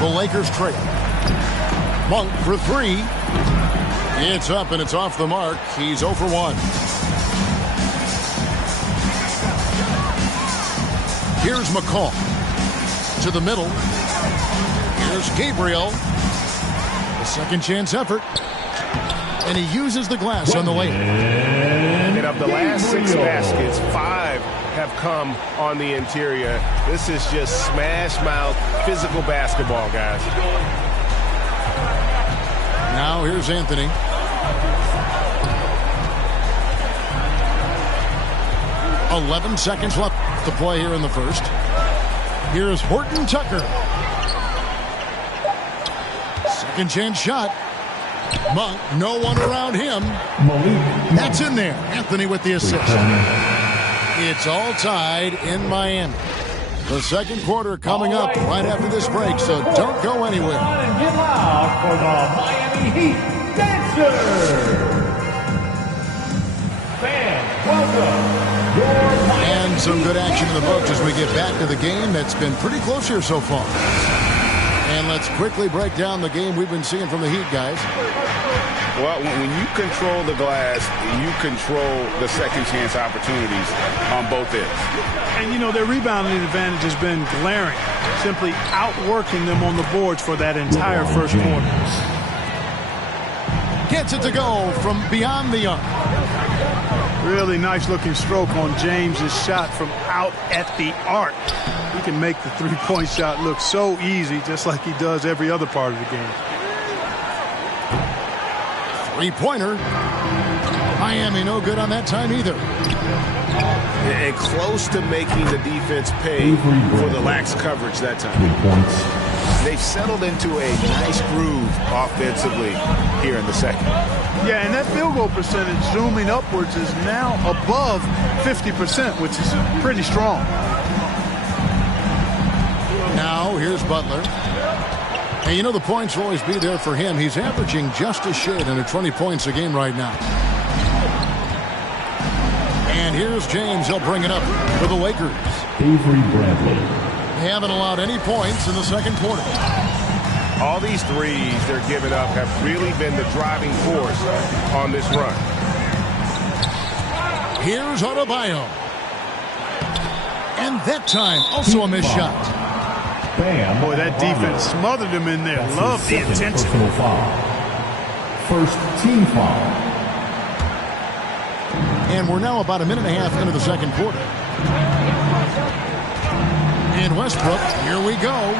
The Lakers trail. Monk for three. It's up and it's off the mark. He's 0 for 1. Here's McCall. To the middle. Here's Gabriel. A second chance effort. And he uses the glass on the layup. And of the last 6 baskets, 5 have come on the interior. This is just smash mouth physical basketball, guys. Now here's Anthony. "11 seconds left to play here in the first. Here's Horton Tucker. Second chance shot. Monk, no one around him. That's in there. Anthony with the assist. It's all tied in Miami. The second quarter coming up right after this break, so don't go anywhere. And get loud for the Miami Heat Dancers. Fans, welcome. And some good action in the books as we get back to the game that's been pretty close here so far. And let's quickly break down the game we've been seeing from the Heat, guys. Well, when you control the glass, you control the second chance opportunities on both ends. And, you know, their rebounding advantage has been glaring, simply outworking them on the boards for that entire first quarter. Gets it to go from beyond the arc. Really nice looking stroke on James's shot from out at the arc. He can make the three-point shot look so easy, just like he does every other part of the game. Three-pointer. Miami no good on that time either. And close to making the defense pay for the lax coverage that time. 3 points. They've settled into a nice groove offensively here in the second. Yeah, and that field goal percentage zooming upwards is now above 50%, which is pretty strong. Now here's Butler. Hey, you know the points will always be there for him. He's averaging just a shade under 20 points a game right now. And here's James. He'll bring it up for the Lakers. Avery Bradley. They haven't allowed any points in the second quarter. All these threes they're giving up have really been the driving force on this run. Here's Adebayo. And that time, also a missed shot. Bam. Boy, that defense smothered him in there. That's Love the intensity. Personal foul. First team foul. And we're now about a minute and a half into the second quarter. And Westbrook, here we go.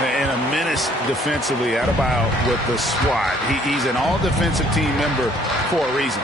And a menace defensively. Adebayo with the swat. He's an all-defensive team member for a reason.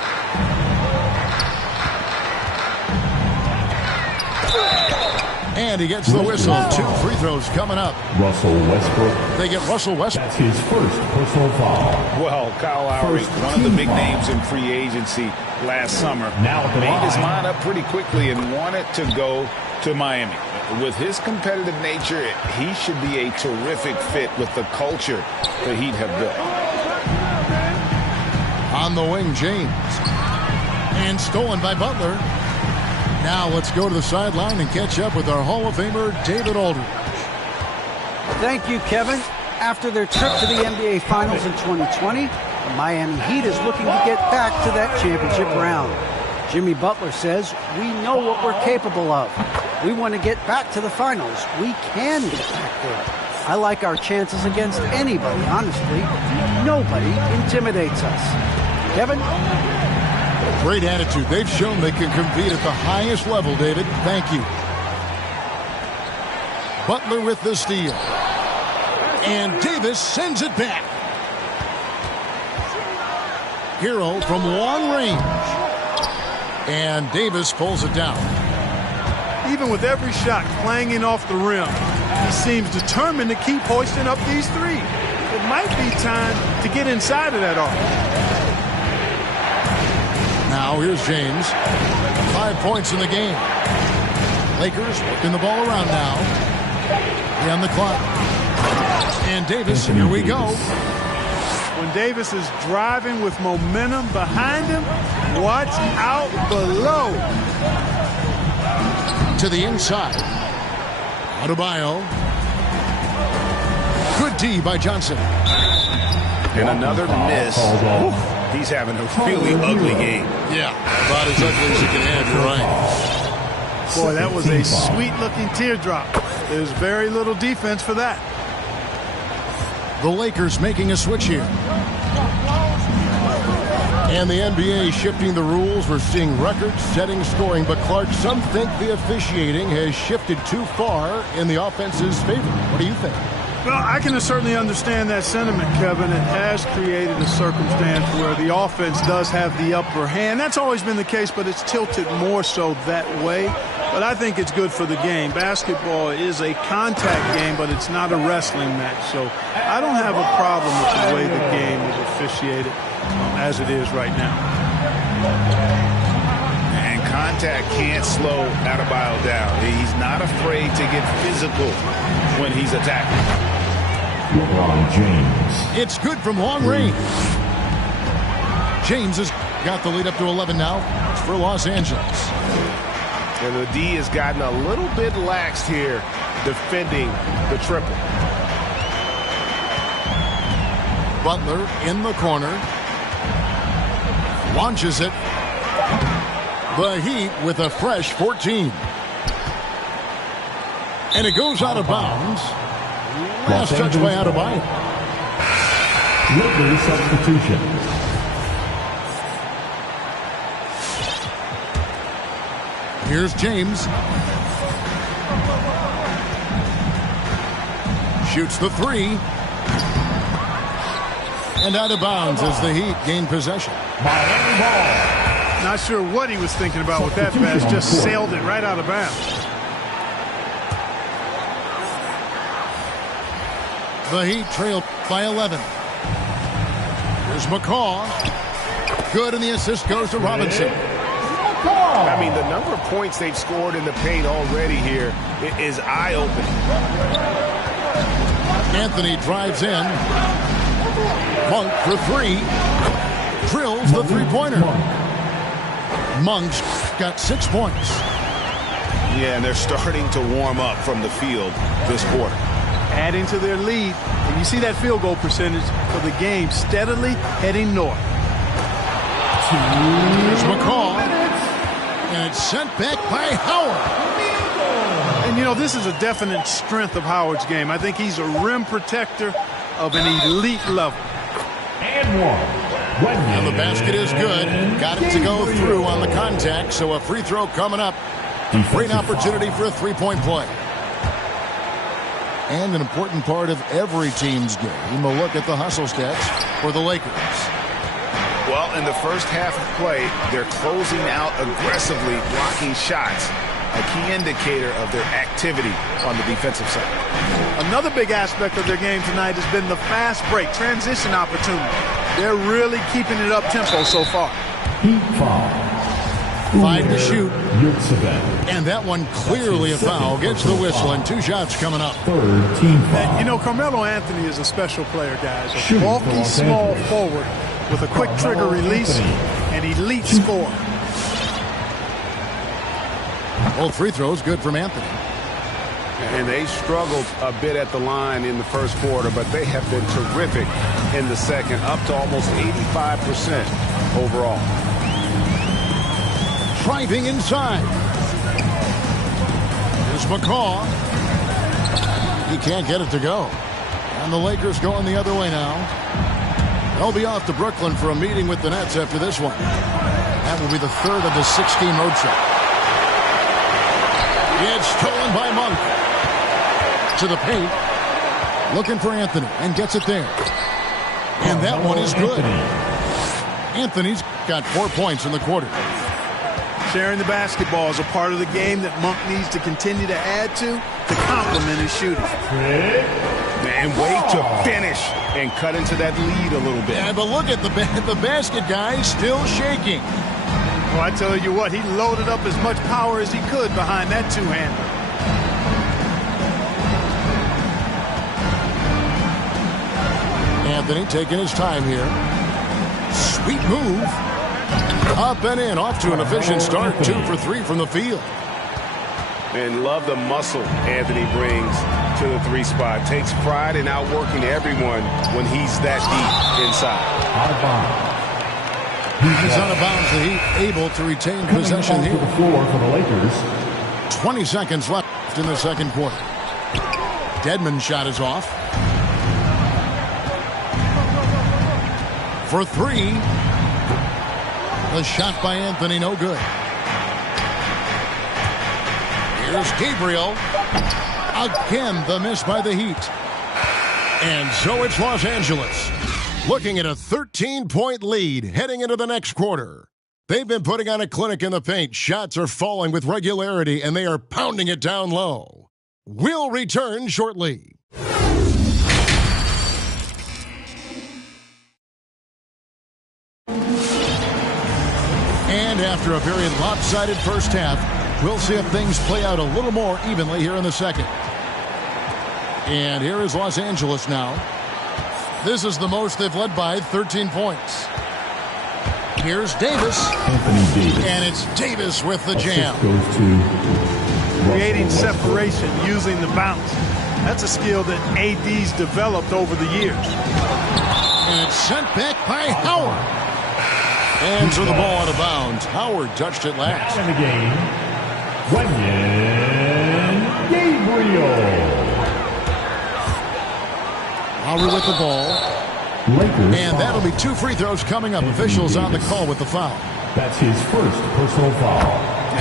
And he gets the whistle. 2 free throws coming up. Russell Westbrook. They get Russell Westbrook. That's his first personal foul. Well, Kyle Lowry, one of the big names in free agency last summer, made his mind up pretty quickly and wanted to go to Miami. With his competitive nature, he should be a terrific fit with the culture the Heat have built. On the wing, James. And stolen by Butler. Now let's go to the sideline and catch up with our Hall of Famer, David Aldridge. Thank you, Kevin. After their trip to the NBA Finals in 2020, the Miami Heat is looking to get back to that championship round. Jimmy Butler says, we know what we're capable of. We want to get back to the finals. We can get back there. I like our chances against anybody, honestly. Nobody intimidates us. Kevin? Great attitude. They've shown they can compete at the highest level, David. Thank you. Butler with the steal. And Davis sends it back. Hero from long range. And Davis pulls it down. Even with every shot clanging off the rim, he seems determined to keep hoisting up these threes. It might be time to get inside of that arc. Now here's James. 5 points in the game. Lakers working the ball around now. On the clock. And Davis, here we go. When Davis is driving with momentum behind him, watch out below. To the inside. Adebayo. Good D by Johnson. And another miss. He's having a really ugly game. Yeah, about as ugly as you can have, you're right. Boy, that was a sweet-looking teardrop. There's very little defense for that. The Lakers making a switch here. And the NBA shifting the rules. We're seeing record-setting scoring. But, Clark, some think the officiating has shifted too far in the offense's favor. What do you think? Well, I can certainly understand that sentiment, Kevin. It has created a circumstance where the offense does have the upper hand. That's always been the case, but it's tilted more so that way. But I think it's good for the game. Basketball is a contact game, but it's not a wrestling match. So I don't have a problem with the way the game is officiated as it is right now. And contact can't slow Adebayo down. He's not afraid to get physical when he's attacking. LeBron James. It's good from long range. James has got the lead up to 11 now. It's for Los Angeles. And the D has gotten a little bit laxed here defending the triple. Butler in the corner. Launches it. The Heat with a fresh 14. And it goes out of bounds. Last touch by Adebayo. Lakers substitution. Here's James. Shoots the 3. And out of bounds as the Heat gain possession. Miami ball. Not sure what he was thinking about with that pass. Just sailed it right out of bounds. The Heat trail by 11. Here's McCaw. Good, and the assist goes to Robinson. I mean, the number of points they've scored in the paint already here is eye-opening. Anthony drives in. Monk for 3. Drills the three-pointer. Monk's got 6 points. Yeah, and they're starting to warm up from the field this quarter. Adding to their lead. And you see that field goal percentage for the game steadily heading north. Here's McCaw. And it's sent back by Howard. And, you know, this is a definite strength of Howard's game. I think he's a rim protector of an elite level. And one. And the basket is good. Got it to go through on the contact, so a free throw coming up. Great opportunity for a three-point play. And an important part of every team's game, a look at the hustle stats for the Lakers. Well, in the first half of play, they're closing out aggressively, blocking shots, a key indicator of their activity on the defensive side. Another big aspect of their game tonight has been the fast break, transition opportunity. They're really keeping it up tempo so far. Heat foul. 5 to shoot. Yurtseven. And that one clearly a foul. Gets the whistle and 2 shots coming up. Third team foul. And, you know, Carmelo Anthony is a special player, guys. A bulky, small forward with a quick trigger release and elite score. Both free throws good from Anthony. And they struggled a bit at the line in the first quarter, but they have been terrific in the second, up to almost 85% overall. Driving inside. Here's McCaw. He can't get it to go. And the Lakers going the other way now. They'll be off to Brooklyn for a meeting with the Nets after this one. That will be the third of the 6-game road trip. It's stolen by Monk. To the paint. Looking for Anthony and gets it there. And that one is good. Anthony's got 4 points in the quarter. Sharing the basketball is a part of the game that Monk needs to continue to add to complement his shooting. And wait to finish and cut into that lead a little bit. Yeah, but look at the basket guy still shaking. Well, I tell you what, he loaded up as much power as he could behind that two-hander. Anthony taking his time here. Sweet move. Up and in, off to an efficient start. 2 for 3 from the field. And love the muscle Anthony brings to the 3 spot. Takes pride in outworking everyone when he's that deep inside. He's out of bounds. The Heat able to retain possession here. The floor for the Lakers. 20 seconds left in the second quarter. Dedmon's shot is off. For 3. The shot by Anthony, no good. Here's Gabriel. Again, the miss by the Heat. And so it's Los Angeles, looking at a 13-point lead heading into the next quarter. They've been putting on a clinic in the paint. Shots are falling with regularity, and they are pounding it down low. We'll return shortly. And after a very lopsided first half, we'll see if things play out a little more evenly here in the second. And here is Los Angeles now. This is the most they've led by, 13 points. Here's Davis. Anthony Davis. And it's Davis with the jam. Goes to creating separation using the bounce. That's a skill that AD's developed over the years. And it's sent back by Howard. And so the ball out of bounds. Howard touched it last. In the game, Wenyen Gabriel. Howard with the ball. Lakers and that'll be 2 free throws coming up. Officials on the call with the foul. That's his first personal foul.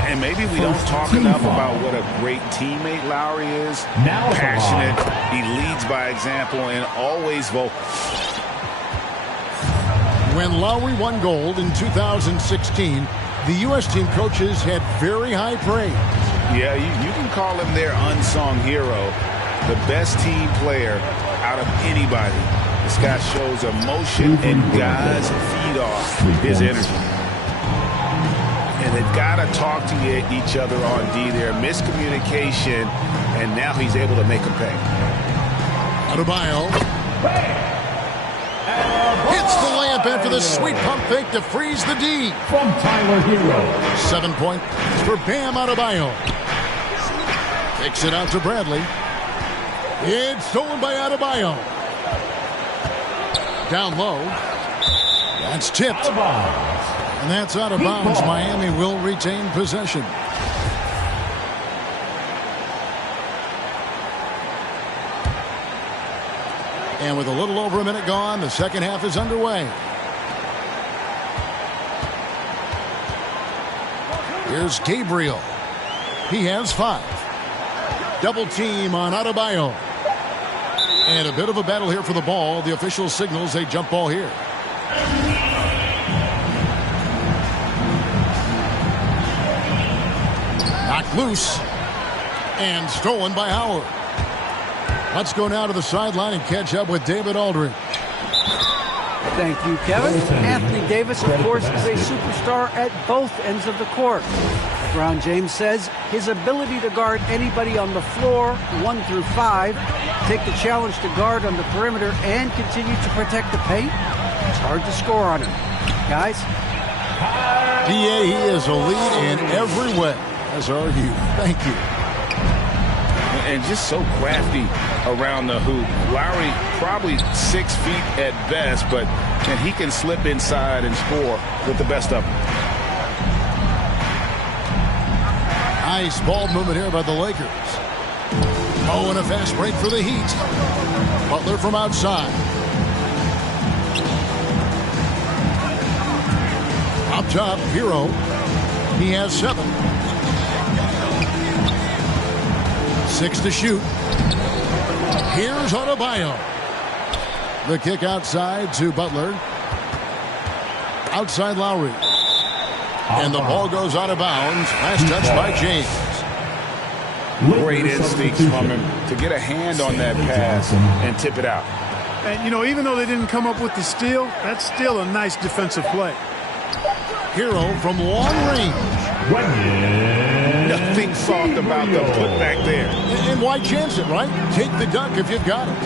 And maybe we don't talk enough about what a great teammate Lowry is. Now passionate, he leads by example, and always vocal. When Lowry won gold in 2016, the U.S. team coaches had very high praise. Yeah, you can call him their unsung hero, the best team player out of anybody. This guy shows emotion, and guys feed off his energy. And they've got to talk to each other on D there. Miscommunication, and now he's able to make them pay. Adebayo hits the layup after the sweet pump fake to freeze the D. From Tyler Hero. 7 points for Bam Adebayo. Kicks it out to Bradley. It's stolen by Adebayo. Down low. That's tipped. And that's out of bounds. Miami will retain possession. And with a little over a minute gone, the second half is underway. Here's Gabriel. He has 5. Double team on Adebayo. And a bit of a battle here for the ball. The official signals a jump ball here. Knocked loose. And stolen by Howard. Let's go now to the sideline and catch up with David Aldridge. Thank you, Kevin. Anthony Davis, of course, is a superstar at both ends of the court. LeBron James says his ability to guard anybody on the floor, 1 through 5, take the challenge to guard on the perimeter, and continue to protect the paint, it's hard to score on him. Guys? DA, he is a lead in every way, as are you. Thank you. And just so crafty around the hoop. Lowry probably 6 feet at best, but he can slip inside and score with the best of them. Nice ball movement here by the Lakers. Oh, and a fast break for the Heat. Butler from outside. Up top, Hero. He has 7. 6 to shoot. Here's Adebayo. The kick outside to Butler. Outside Lowry. And the ball goes out of bounds. Last touch by James. Great instincts from him to get a hand on that pass and tip it out. And, you know, even though they didn't come up with the steal, that's still a nice defensive play. Hero from long range. Nothing soft about the putback there. And why chance it, right? Take the dunk if you've got it.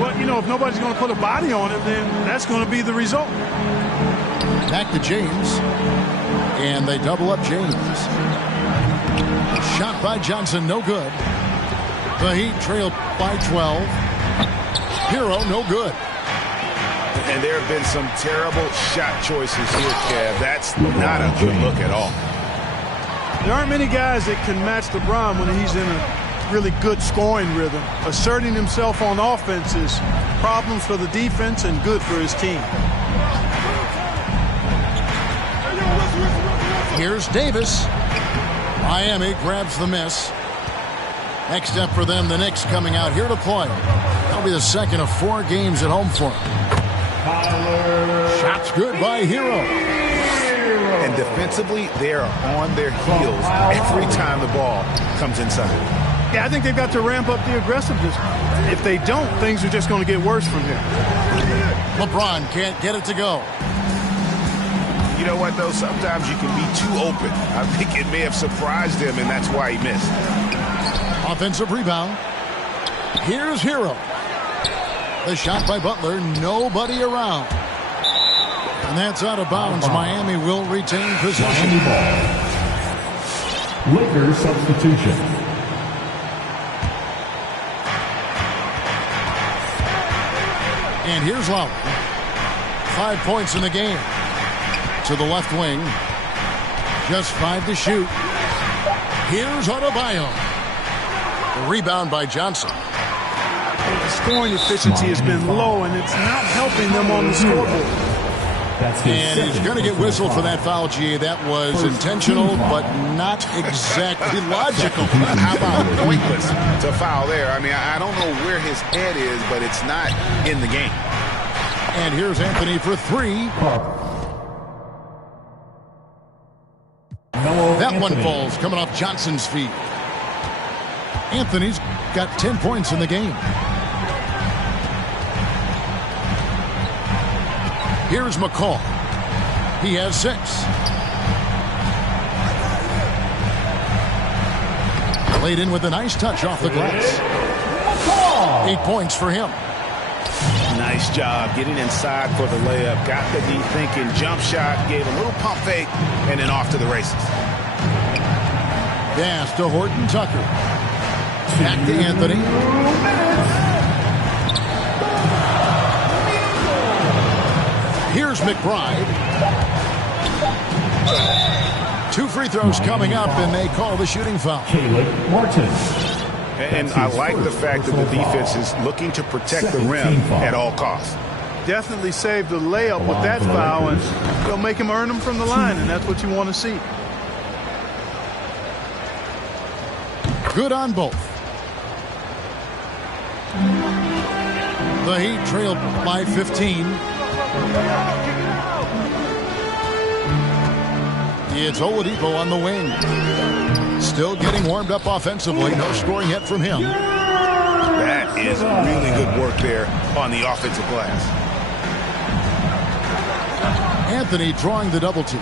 Well, you know, if nobody's going to put a body on it, then that's going to be the result. Back to James. And they double up James. Shot by Johnson, no good. The Heat trailed by 12. Hero, no good. And there have been some terrible shot choices here, Kev. That's not a good look at all. There aren't many guys that can match LeBron when he's in a really good scoring rhythm. Asserting himself on offense is problems for the defense and good for his team. Here's Davis. Miami grabs the miss. Next step for them, the Knicks coming out here to play. That'll be the second of 4 games at home for him. Shots good by Hero. And defensively, they are on their heels every time the ball comes inside. Yeah, I think they've got to ramp up the aggressiveness. If they don't, things are just going to get worse from here. LeBron can't get it to go. You know what, though? Sometimes you can be too open. I think it may have surprised him, and that's why he missed. Offensive rebound. Here's Hero. The shot by Butler, nobody around. And that's out of bounds. Miami will retain possession. Lakers substitution. And here's Lowry. 5 points in the game. To the left wing. Just 5 to shoot. Here's Adebayo. The rebound by Johnson. The scoring efficiency has been low, and it's not helping them on the scoreboard. And he's going to get whistled for that foul, G. That was intentional, but not exactly logical. How about pointless to foul there? I mean, I don't know where his head is, but it's not in the game. And here's Anthony for 3. That one falls, coming off Johnson's feet. Anthony's got 10 points in the game. Here's McCall. He has 6. Laid in with a nice touch off the glass. 8 points for him. Nice job getting inside for the layup. Got the D thinking, jump shot, gave a little pump fake, and then off to the races. Pass to Horton Tucker. Back to Anthony. Here's McBride. 2 free throws coming up, and they call the shooting foul. Caleb Martin. And I like the fact that the defense is looking to protect the rim at all costs. Definitely saved the layup with that foul, and they'll make him earn them from the line, and that's what you want to see. Good on both. The Heat trail by 15. It's Oladipo on the wing. Still getting warmed up offensively. No scoring yet from him. That is really good work there on the offensive glass. Anthony drawing the double team.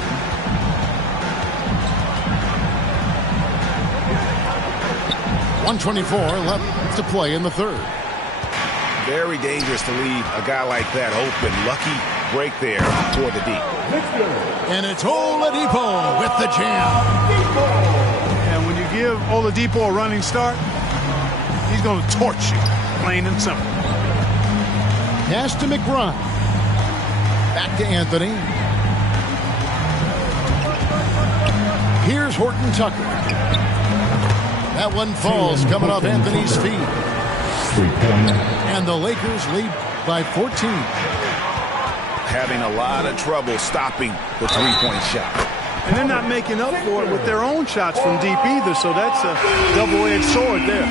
.124 left to play in the third. Very dangerous to leave a guy like that open. Lucky break there for the D. And it's Oladipo with the jam. And when you give Oladipo a running start, he's going to torch you, plain and simple. Pass to McBride. Back to Anthony. Here's Horton Tucker. That one falls coming off Anthony's feet. And the Lakers lead by 14. Having a lot of trouble stopping the three-point shot. And they're not making up for it with their own shots from deep either, so that's a double-edged sword there.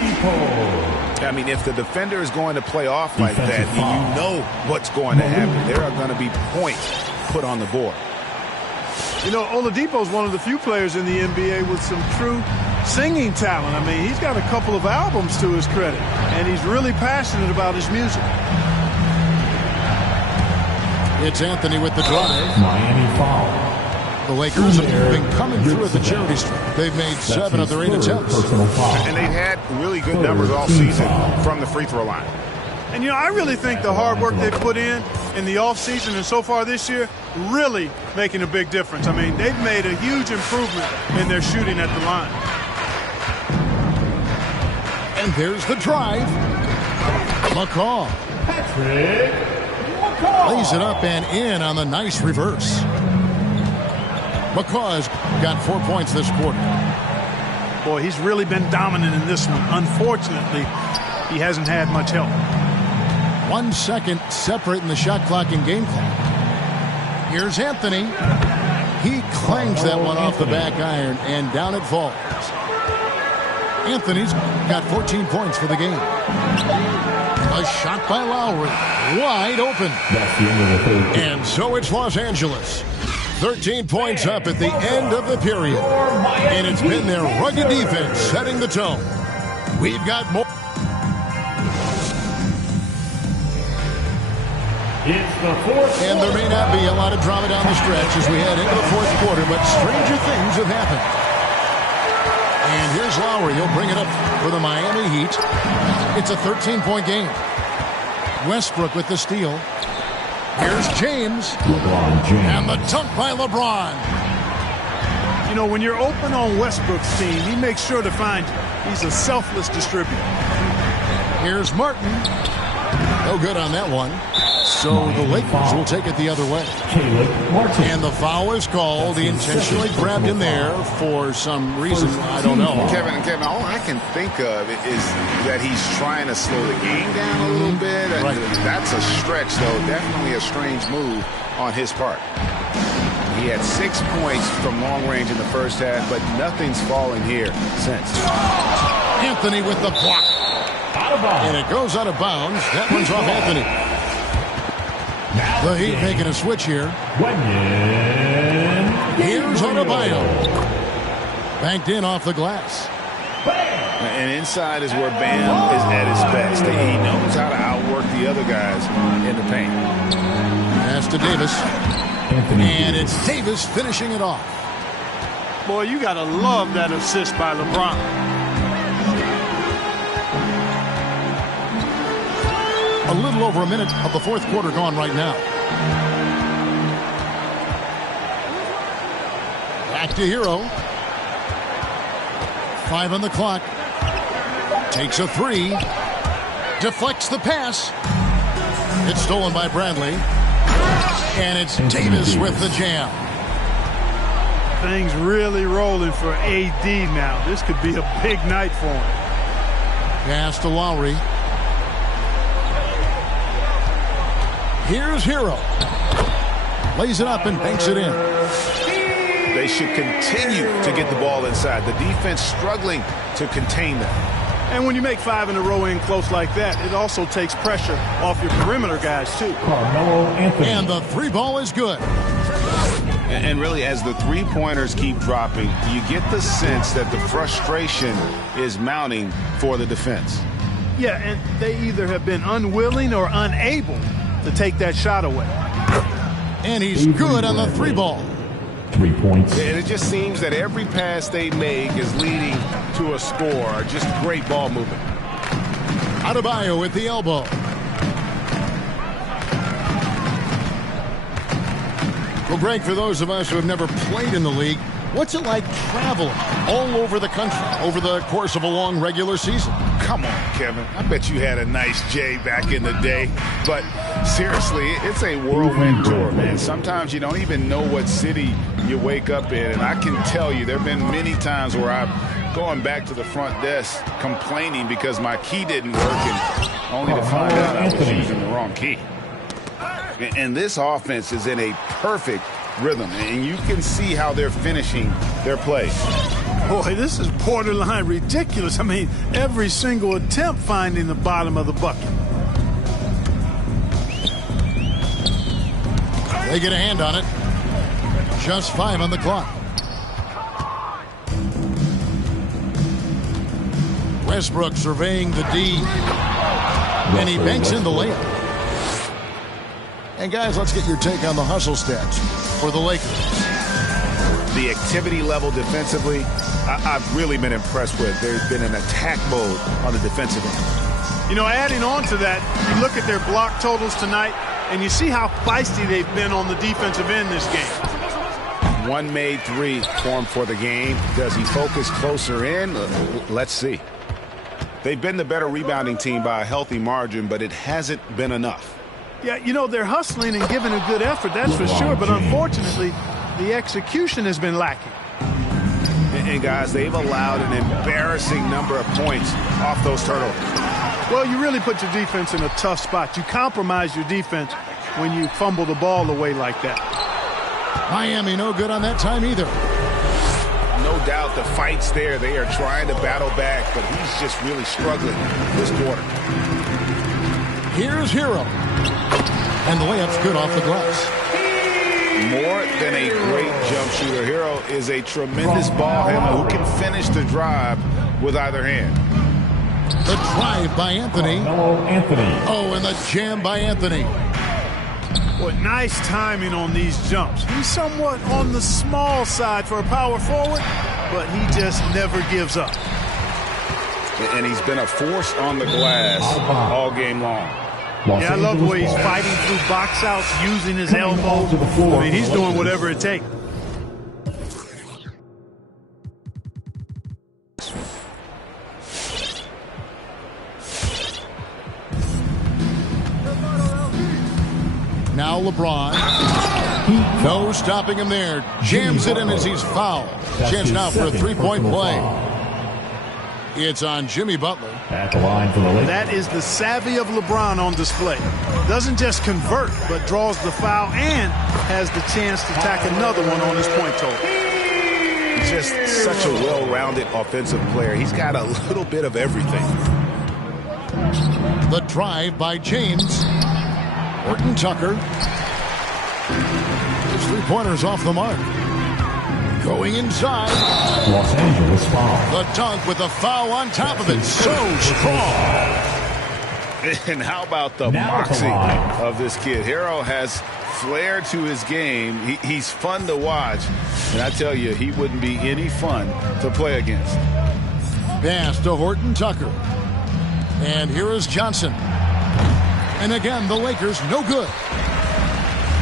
I mean, if the defender is going to play off like that, you know what's going to happen. There are going to be points put on the board. You know, Oladipo is one of the few players in the NBA with some true singing talent. I mean, he's got a couple of albums to his credit, and he's really passionate about his music. It's Anthony with the drive. Miami foul. The Lakers have been coming through at the charity stripe. They've made 7 of their 8 attempts. And they've had really good numbers all season from the free throw line. And, you know, I really think the hard work they've put in the offseason and so far this year really making a big difference. I mean, they've made a huge improvement in their shooting at the line. And there's the drive. McCaw. Lays it up and in on the nice reverse. McCaw's got 4 points this quarter. Boy, he's really been dominant in this one. Unfortunately, he hasn't had much help. 1 second separating the shot clock and game clock. Here's Anthony. He clangs that one off the back iron, and down it falls. Anthony's got 14 points for the game. A shot by Lowry. Wide open. That's the end of the third. And so it's Los Angeles. 13 points up at the end of the period. And it's been their rugged defense setting the tone. We've got more. It's the fourth. And there may not be a lot of drama down the stretch as we head into the fourth quarter, but stranger things have happened. And here's Lowry. He'll bring it up for the Miami Heat. It's a 13-point game. Westbrook with the steal. Here's James. LeBron James. And the dunk by LeBron. You know, when you're open on Westbrook's team, he makes sure to find you. He's a selfless distributor. Here's Martin. No good on that one. So the Lakers will take it the other way. And the foul is called. He intentionally grabbed him there for some reason. I don't know. Kevin, all I can think of is that he's trying to slow the game down a little bit. Right. That's a stretch, though. Definitely a strange move on his part. He had 6 points from long range in the first half, but nothing's fallen here since. Anthony with the block. And it goes out of bounds. That one's off Anthony. The Heat making a switch here. Here's Adebayo. Banked in off the glass. And inside is where Bam is at his best. He knows how to outwork the other guys in the paint. Pass to Davis. And it's Davis finishing it off. Boy, you got to love that assist by LeBron. A little over a minute of the fourth quarter gone right now. Back to Hero. 5 on the clock. Takes a 3. Deflects the pass. It's stolen by Bradley. And it's Davis with the jam. Things really rolling for AD now. This could be a big night for him. Pass to Lowry. Here's Hero. Lays it up and banks it in. They should continue to get the ball inside. The defense struggling to contain them. And when you make 5 in a row in close like that, it also takes pressure off your perimeter guys, too. Carmelo Anthony. And the 3 ball is good. And really, as the three-pointers keep dropping, you get the sense that the frustration is mounting for the defense. Yeah, and they either have been unwilling or unable to take that shot away. And he's good on the 3 ball. 3 points. And it just seems that every pass they make is leading to a score. Just great ball movement. Adebayo with the elbow. Well, Greg, for those of us who have never played in the league, what's it like traveling all over the country over the course of a long regular season? Come on, Kevin. I bet you had a nice J back in the day. But seriously, it's a whirlwind tour, man. Sometimes you don't even know what city you wake up in. And I can tell you there have been many times where I'm going back to the front desk complaining because my key didn't work and only to find out I was using the wrong key. And this offense is in a perfect rhythm, and you can see how they're finishing their plays. Boy, this is borderline ridiculous. I mean, every single attempt finding the bottom of the bucket. They get a hand on it. Just 5 on the clock. Westbrook surveying the D. And he banks in the layup. And guys, let's get your take on the hustle stats for the Lakers. The activity level defensively, I've really been impressed with. There's been an attack mode on the defensive end. You know, adding on to that, you look at their block totals tonight, and you see how feisty they've been on the defensive end this game. One made 3 formed for the game. Does he focus closer in? Let's see. They've been the better rebounding team by a healthy margin, but it hasn't been enough. Yeah, you know, they're hustling and giving a good effort, that's for sure, but unfortunately, the execution has been lacking. And guys, they've allowed an embarrassing number of points off those turnovers. Well, you really put your defense in a tough spot. You compromise your defense when you fumble the ball away like that. Miami no good on that time either. No doubt the fight's there. They are trying to battle back, but he's just really struggling this quarter. Here's Hero. And the layup's good off the glass. More than a great jump shooter, Hero is a tremendous ball handler who can finish the drive with either hand. The drive by Anthony. Oh, and the jam by Anthony. Boy, nice timing on these jumps. He's somewhat on the small side for a power forward, but he just never gives up. And he's been a force on the glass all game long. Yeah, I love the way he's fighting through box outs, using his elbow. I mean, he's doing whatever it takes. Now LeBron. No stopping him there. Jams it in as he's fouled. Chance now for a 3-point play. It's on Jimmy Butler. At the line for the Lakers. That is the savvy of LeBron on display. Doesn't just convert, but draws the foul and has the chance to tack another one on his point total. He's just such a well-rounded offensive player. He's got a little bit of everything. The drive by James. Horton Tucker. His 3-pointer's off the mark. Going inside. Los Angeles foul. The dunk with the foul on top of it. So strong. And how about the moxie of this kid? Hero has flair to his game. He's fun to watch. And I tell you, he wouldn't be any fun to play against. Pass to Horton Tucker. And here is Johnson. And again, the Lakers no good.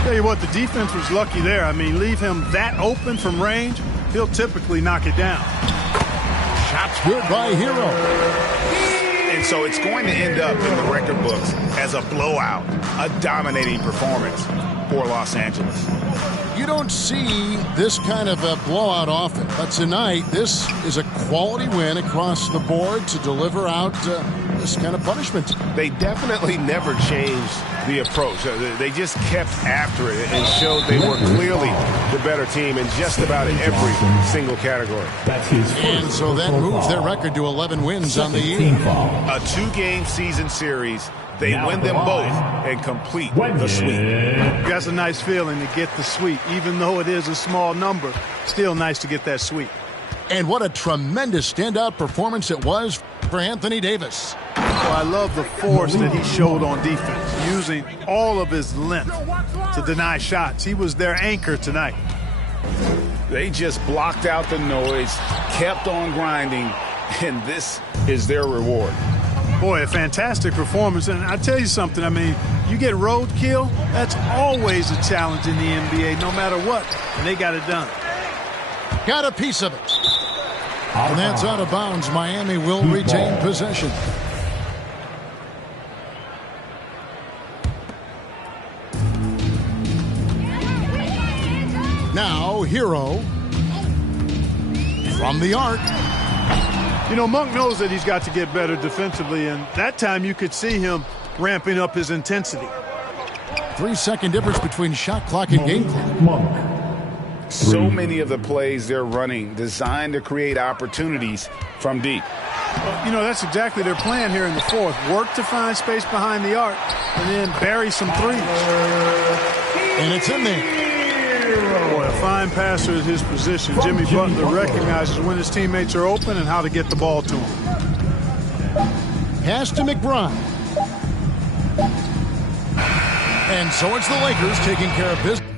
Tell you what, the defense was lucky there. I mean, leave him that open from range, he'll typically knock it down. Shots good by Hero. And so it's going to end up in the record books as a blowout, a dominating performance for Los Angeles. You don't see this kind of a blowout often, but tonight this is a quality win across the board to deliver out this kind of punishment. They definitely never changed the approach. They just kept after it and showed they were clearly the better team in just about every single category. And so that moves their record to 11 wins on the year. A 2-game season series. They win them both and complete the sweep. That's a nice feeling to get the sweep. Even though it is a small number, still nice to get that sweep. And what a tremendous standout performance it was for Anthony Davis. Well, I love the force that he showed on defense, using all of his length to deny shots. He was their anchor tonight. They just blocked out the noise, kept on grinding, and this is their reward. Boy, a fantastic performance. And I tell you something, I mean, you get roadkill, that's always a challenge in the NBA, no matter what. And they got it done. Got a piece of it. And that's out of bounds. Miami will retain possession. Now, Hero from the arc. You know, Monk knows that he's got to get better defensively, and that time you could see him ramping up his intensity. 3-second difference between shot clock and game clock. So many of the plays they're running designed to create opportunities from deep. Well, you know, that's exactly their plan here in the fourth. Work to find space behind the arc and then bury some threes. And it's in there. Boy, a fine passer at his position. Jimmy Butler recognizes when his teammates are open and how to get the ball to him. Pass to McBride. And so it's the Lakers taking care of business.